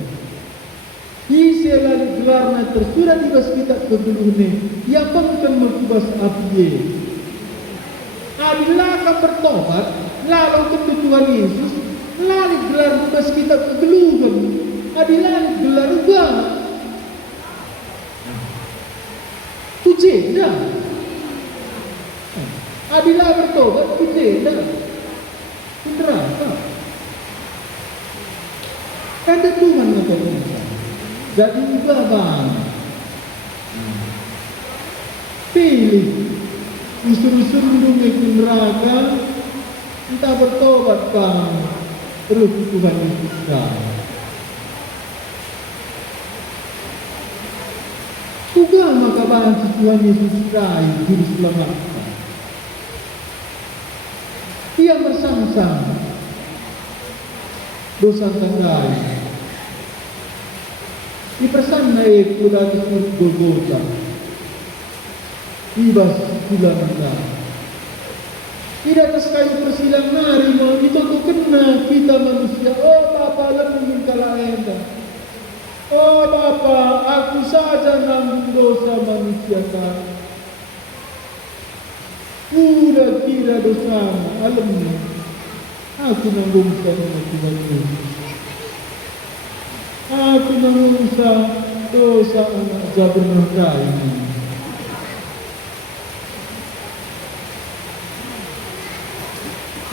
Isi lalu gelarnya tersudah di bas kita kedulunya yang bangkan kubas api. Adilah akan bertobat, lalu ke Tuhan Yesus, lalu gelar bebas kita kegeluhan. Adilah gelar juga. Tujeda. Adilah bertobat, tujeda. Kenapa? Kada Tuhan ngatakan. Jadi juga bang. Pilih. Usul-usul ke neraka, entah bertobat kang, terus Tuhan Yesus kang. Juga maka bantu Tuhan Yesus kang, juru selamatkan. Ia bersang-sang dosa tanggai. Di persandai kuda di Golgota. Ibas silang kita. Tidak ada sekali persilang nari mau itu kena kita manusia. Oh Bapa lemin kala enda. Oh Bapa, aku saja nanggung dosa manusia kami. Udah kira dosa alamnya. Aku nanggung sama Tuhan Yesus. Aku nanggung dosa anak Zabrana ini.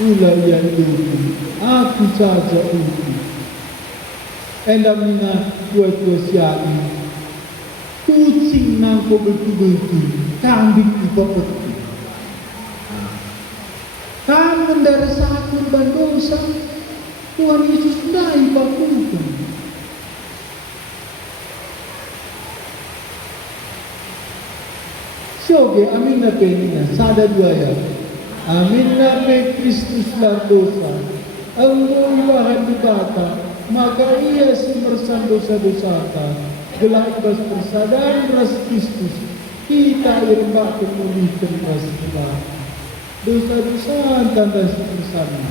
Ulah yang dulu, aku saja itu. Endamina tua siapa? Kucing nangko betul-betul, kambing ipapeti. Kamu mendarah sakit dan dosa, Tuhan Yesus tidak ipapukan. Sioge amin na penina sada dua ya. Amin na pe Kristus dosa. Ang iwahan di bata, maka ia simersan dosa-dosata. Gelak ibas persadaran ras Kristus, kita irmbak pemulihkan ras gelak. Dosa-dosa tanda sepersana.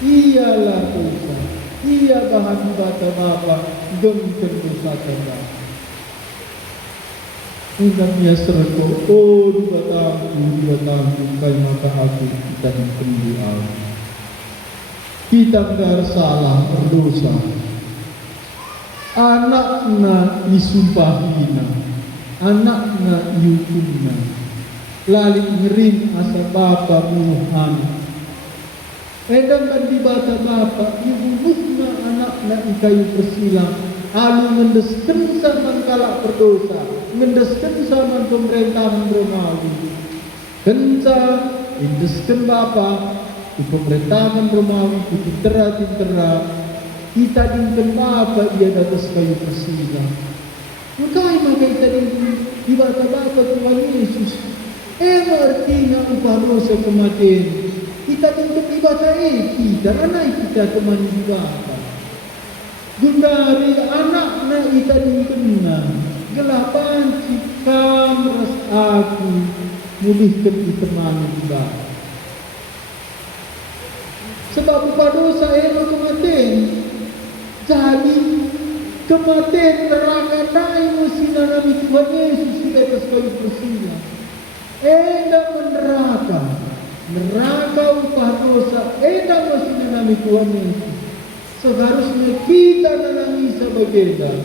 Ialah dosa. Ia bahan di bata bapa, gemken dosa tanda. Undangnya serko, oh dua tahun, kaya maka aku kita dikendali. Kita bersalah berdosa. Anakna disumpahina, anakna yukumna. Lali ngerim asa bapa bunuhan. Edang di bata bapa, ibunuhna anakna ikayu persilang. Alu ngendesken sama kalak berdosa, ngendesken sama pemerintahan Romawi. Kenca indesken bapa, di pemerintahan Romawi di tintera kita dinten bapa dia atas kayu persilang. Maka kita di bapa Tuhan Yesus. Artinya upah dosa kematian. Kita dinten ibadah kita anak kita teman di bapa. Gundari anakna ita dintenna gelapan cikam ras aku mulihkan teman di bapa. Sebab upah dosa kematian. Jadi kematian neraka naik musina Nabi Tuhan Yesus di atas kayu persilang. Neraka upah dosa musina Nabi Tuhan Yesus. Seharusnya kita menangis berbeda,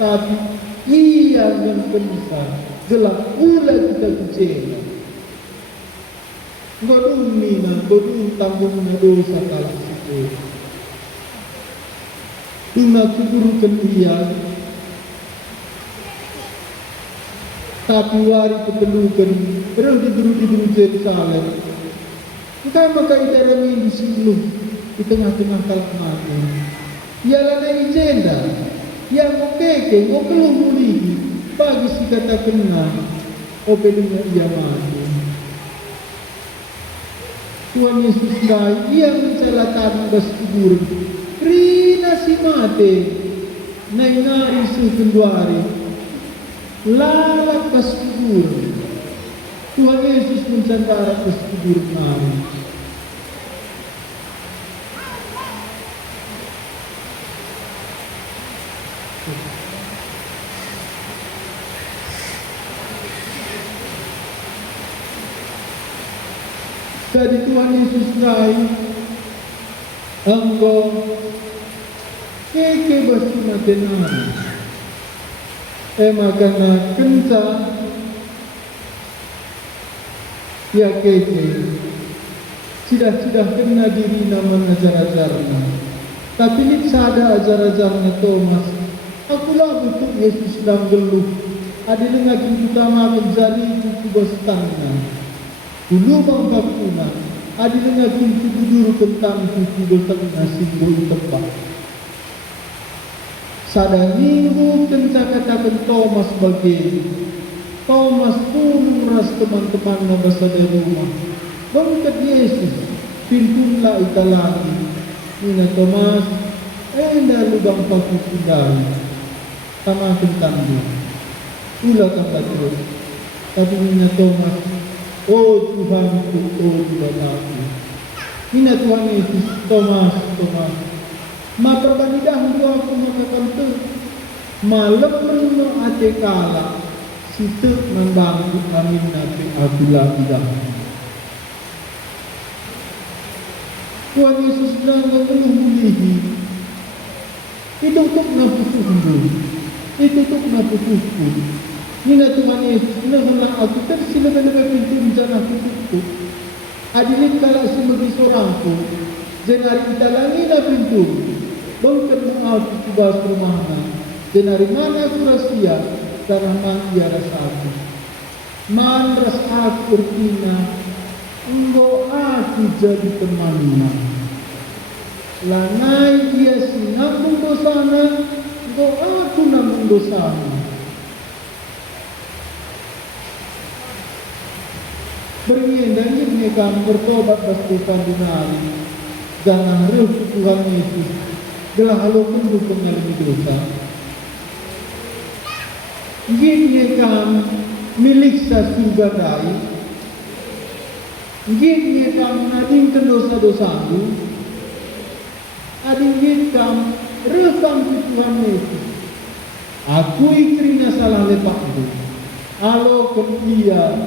tapi ia yang bisa gelap pula kita kecewa. Godung mina, godung tanggung dosa kalah situ. Tuna kuburukan ia, tapi wari kepelukan, perlu diburu Jerusalem. Maka kita rami di sini di tengah-tengah kalak mati. Ialah na ijenda, yang mokeke, mokeluh mulihi, bagi si kata kena, opelunya ia mati. Tuhan Yesus dai, ia mencelatan bas kubur. Rina si mate, naingari sukenduari, lalak bas kubur. Tuhan Yesus mencandara bas kubur nari. Jadi Tuhan Yesus naik, engkau keke basi matenari, makana kenca, ya keke, sudah kena diri nama ajar-ajarnya, tapi ini sada ajar-ajarnya Thomas, akulah betul Yesus sedang geluh, ada dengan utama menjadi kuku bestangnya. Dulu bangsa kuna, ada dengan pintu budur tentang kuku bertengah simbol tempat. Sadar minggu kencak-katakan Thomas bagi Thomas pun ras teman-teman nabasa dari rumah. Bangkat Yesus, pintulah ita lagi. Ina Thomas, dah lubang paku sundari. Sama kentangnya. Ulah tambah terus. Tapi ina Thomas, oh Tuhanku, oh Tuhanku. Ina Tuhan Yesus, Thomas. Ma perbandingan dua aku mengatakan tu. Malam merenung ate kala. Situ membantu amin nabi Abdullah bidah. Tuhan Yesus sedang mengeluh mulihi. Itu untuk nafusuhku. Itu untuk nafusuhku. Nina Tuhan Yesus, nahlah aku tersilap-silap pintu rencana aku. Adilin kala semegi sorangku. Jenari kita langina pintu. Bangkan maaf kubas rumahna. Jenari mana aku rahasia, darah mati rasa aku. Man ras aku ertina, engkau aku jadi temannya. Lanai dia si nanggung dosana, engkau aku nanggung dosana. Beringi kami bertobat berdosa dinari jangan real Tuhan Yesus gelah halukun dukung ngalami dosa. Gini kami milik surga dai. Gini kami nadingkan dosa-dosa itu. Ading kami rekam Tuhan Yesus. Aku ikrina salah lepak itu. Alo ia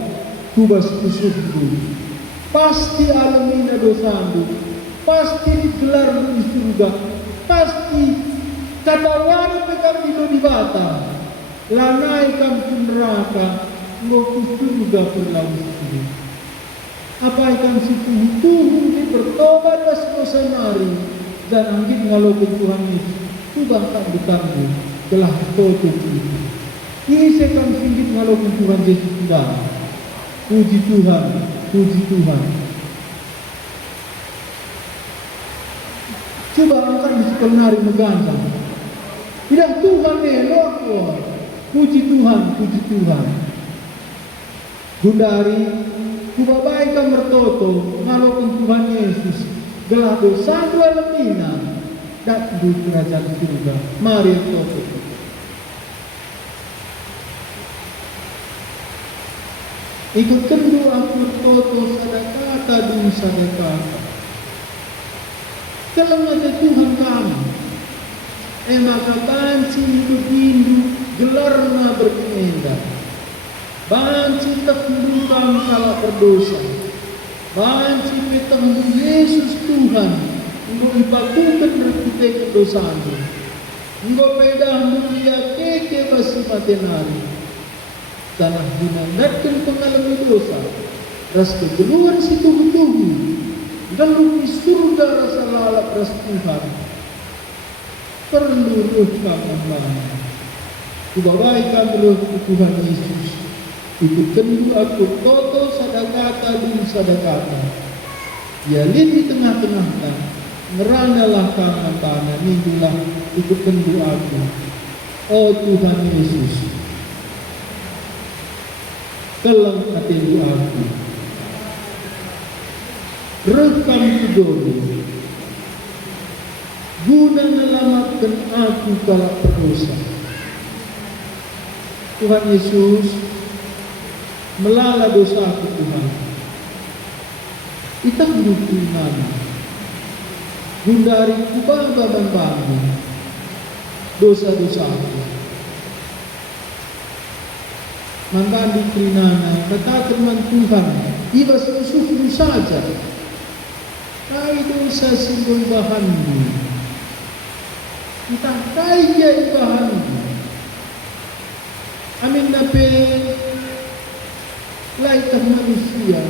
tubas kusukku. Pasti alamina dosandu. Pasti digelar di surga. Pasti katawana pekam di bata. Lanai kam neraka. Ngoku surga berlalu. Apa ikan situ tuhun di bertobat dosa mari. Dan anggit ngalokin Tuhan Yesus. Tuhan tak bertanggung. Telah foto itu. Ini sekam singgit ngalokin Tuhan Yesus sudah. Puji Tuhan, puji Tuhan. Coba angkat di sekolah nari megantang. Tidak Tuhan elok. Puji Tuhan, puji Tuhan. Gundari, kubabaikan mertoto ngalokin Tuhan Yesus. Gelah dosa dua lemina. Tak di kerajaan surga. Mari toto. Ikut kendu aku toto sadakata dun sadakata. Kalau ada Tuhan kami. Maka banci itu bindu gelarna berkendak. Banci tekdu kami kalau berdosa. Banci petang Yesus Tuhan. Engkau ipatukan berkute kedosaan. Engkau pedah mulia keke basi matenari. Tanah dinandatkan pengalami dosa. Ras kegeluan si tubuh-tubuh. Dalam di surga rasa lalap ras Tuhan. Perlu ruh kami. Kubabaikan ruh Tuhan Yesus. Ikutkan aku toto sadakata dan sadakata. Ya lin di tengah-tengah. Ngerandalah tangan minggulah ikutkan doaku. Oh Tuhan Yesus, kelang hati doaku. Rekam kedua, guna menyelamatkan aku kalau berdosa. Tuhan Yesus, melala dosa aku Tuhan. Kita hidup iman. Gundari kubaba dan bangun dosa-dosa aku. Mangkandi kerinana katakan Tuhan ibas musuhmu saja. Kai dosa simbol bahanmu. Entah kaya bahanmu. Amin nape laitah manusia.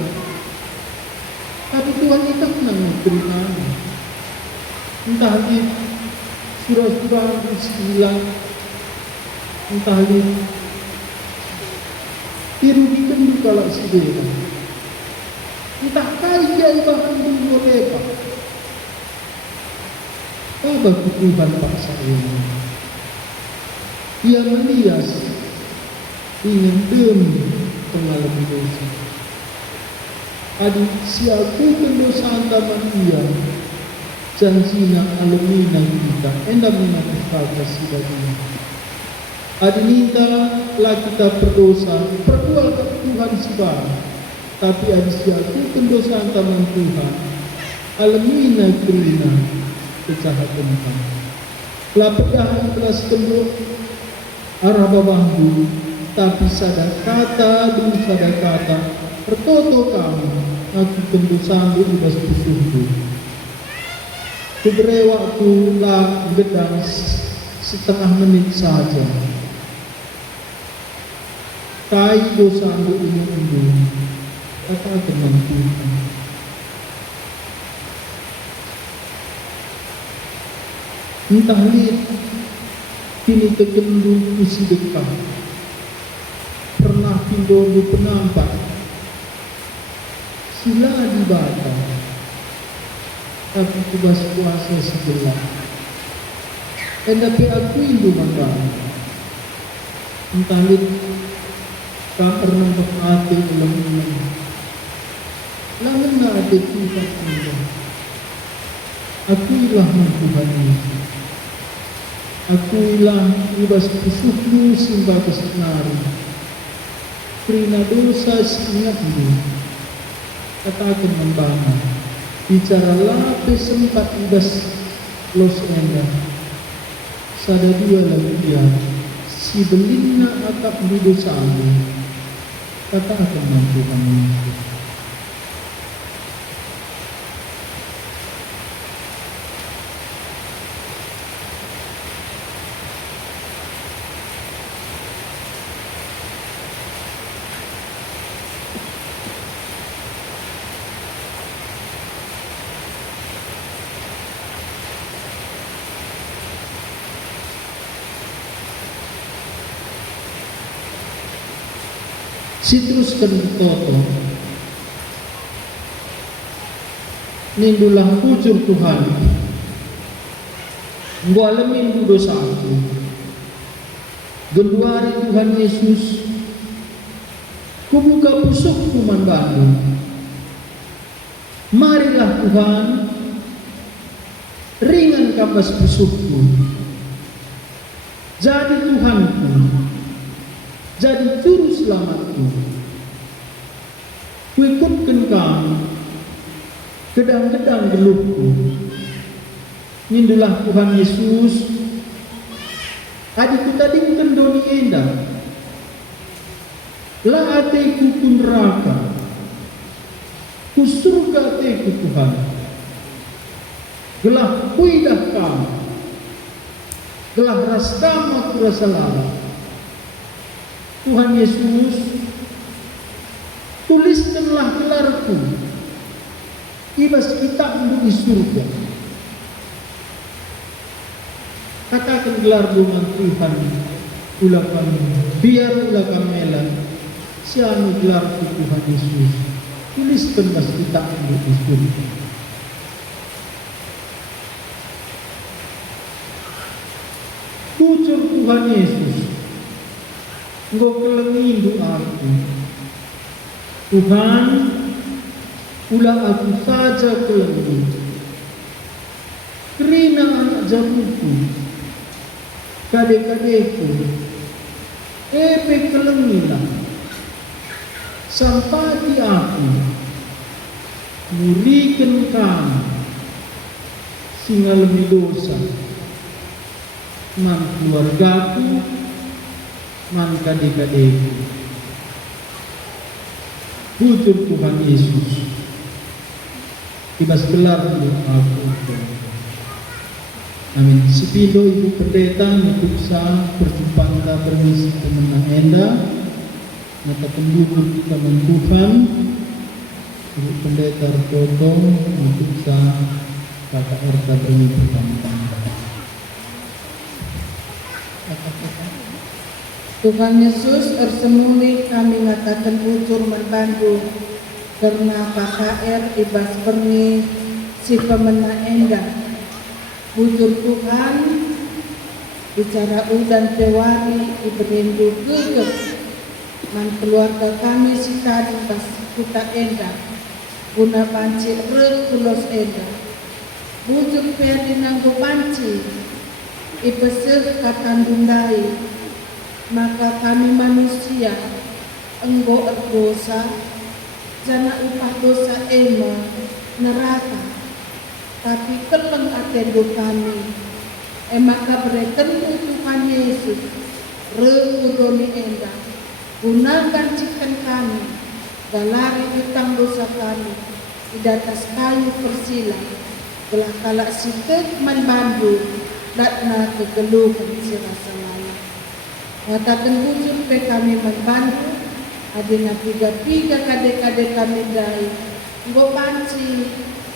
Tapi Tuhan itu nang kerinana. Entah di surah-surah sembilan, entah di dirugikan juga lah si Dewa. Entah kaya bahan di mereka. Apa Tuhan paksa ini? Ia melias ingin demi mengalami dosa. Adik siapa dosa antaman ia. Janjina alumina kita endam mengaku kasih adinita lah kita berdosa perbual ke Tuhan sebab tapi adisiatu pendosa antaman Tuhan alumina krina kejahatan kita lah pedahan kelas kenduk arah bawahmu tapi sadakata dun sadakata pertoto kamu aku pendosa di bas pusuhku. Kuberi waktu lah gedang setengah menit saja. Kai dosa anda ini kata dengan Tuhan. Entah lihat kini kegendung isi dekat. Pernah pindah di penampak. Sila dibaca. Aku tubas puasa sebelah. Tapi aku itu maka entah lihat tak pernah berhati ulang-ulang. Langan na ada Tuhan Allah. Akuilah Tuhan Yesus. Akuilah ibas pusukmu simbah kesenari. Prina dosa ingatmu. Katakan membana. Bicara lapis sempat ibas los enda. Sada dua lagi dia. Si belina atap di dosamu. Katakan Tuhan Yesus. Si teruskan toto nindulang pucur Tuhan nggo alamin dosa aku genduari Tuhan Yesus kubuka pusukku manbandu marilah Tuhan ringan kapas pusukku jadi Tuhanku jadi juru selamatku. Kuikutkan kamu gedang-gedang geluhku. Nindulah Tuhan Yesus. Adikku tadi kendoni endah. La ateku ku neraka. Ku surga ateku Tuhan. Gelah kuidah kamu. Gelah rastama ku rasa lala. Tuhan Yesus, tuliskanlah gelarku ibas kitabmu di surga. Katakan gelar dengan Tuhan ulah kami, biar ulah kamelan sianu gelarku Tuhan Yesus, tuliskanlah kitabmu di surga. Pucur Tuhan Yesus engkau kelengi doaku. Tuhan, ulah aku saja kelengi. Kerina anak jamuku, kadek-kadekku, epe kelengilah. Sampati aku, murikan kamu, singalami dosa, man keluargaku, man kadek-kadekku. Pucur Tuhan Yesus ibas gelar aku. Amin. Sepindo Ibu Pendeta untuk sah perjumpaan kita permisi kemenang enda nata penduduk kita Tuhan Ibu Pendeta Potong untuk sah kata erta beri pertama. Tuhan Yesus ersemuli kami ngatakan ucur membantu karena KKR ibas perni si pemenang endah ucur Tuhan bicara udan tewari iberindu gegep man keluarga kami si tadi pas kita endah guna panci rek kulos endah ucur peri nanggo panci ibesir katandundai maka kami manusia enggo dosa jana upah dosa ema neraka tapi keleng atendo kami maka bereken Tuhan Yesus reudoni endah gunakan cikan kami galari utang dosa kami di atas kayu persila telah kalak sikit manbandu datna kegeluhan sirasa lain. Ngatakan wujud pe kami membantu adina tiga-tiga kadek-kadek kami dai nggo panci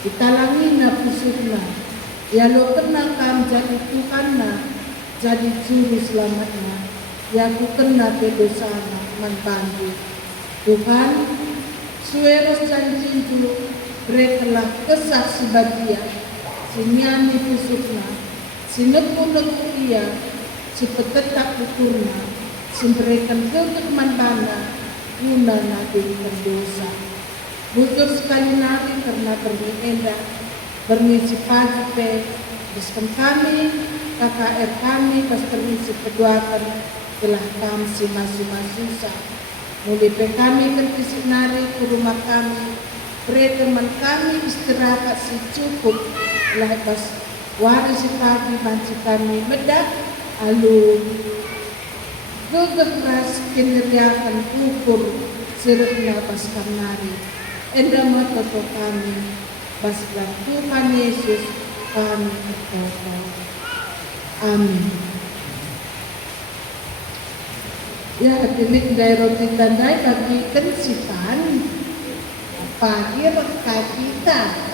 ditalangina pusukna ya lo kena kam jadi Tuhanna jadi juru selamatna ya ku kena pe dosana membantu Tuhan sueros janjinju berekelah kesaksi bagia sinyani pusukna sinepu-nepu ia si petetak ukurna si berikan kekekman bana guna nabi berdosa Bujur sekali nari karena bernienda, bernisi pagi pe, biskan kami, KKR kami, pas bernisi keduakan, telah kami si masu-masusa. Mulai pe kami kertisik nari ke rumah kami, beri teman kami istirahat si cukup, telah pas waris si pagi banci kami medak, alu gagah ras kineriakan ukur sirikna pas nari. Enda matoto kami, baslah Tuhan Yesus kami berdoa. Amin. Ya, hatilik dari roti tandai bagi kensipan pagi kita.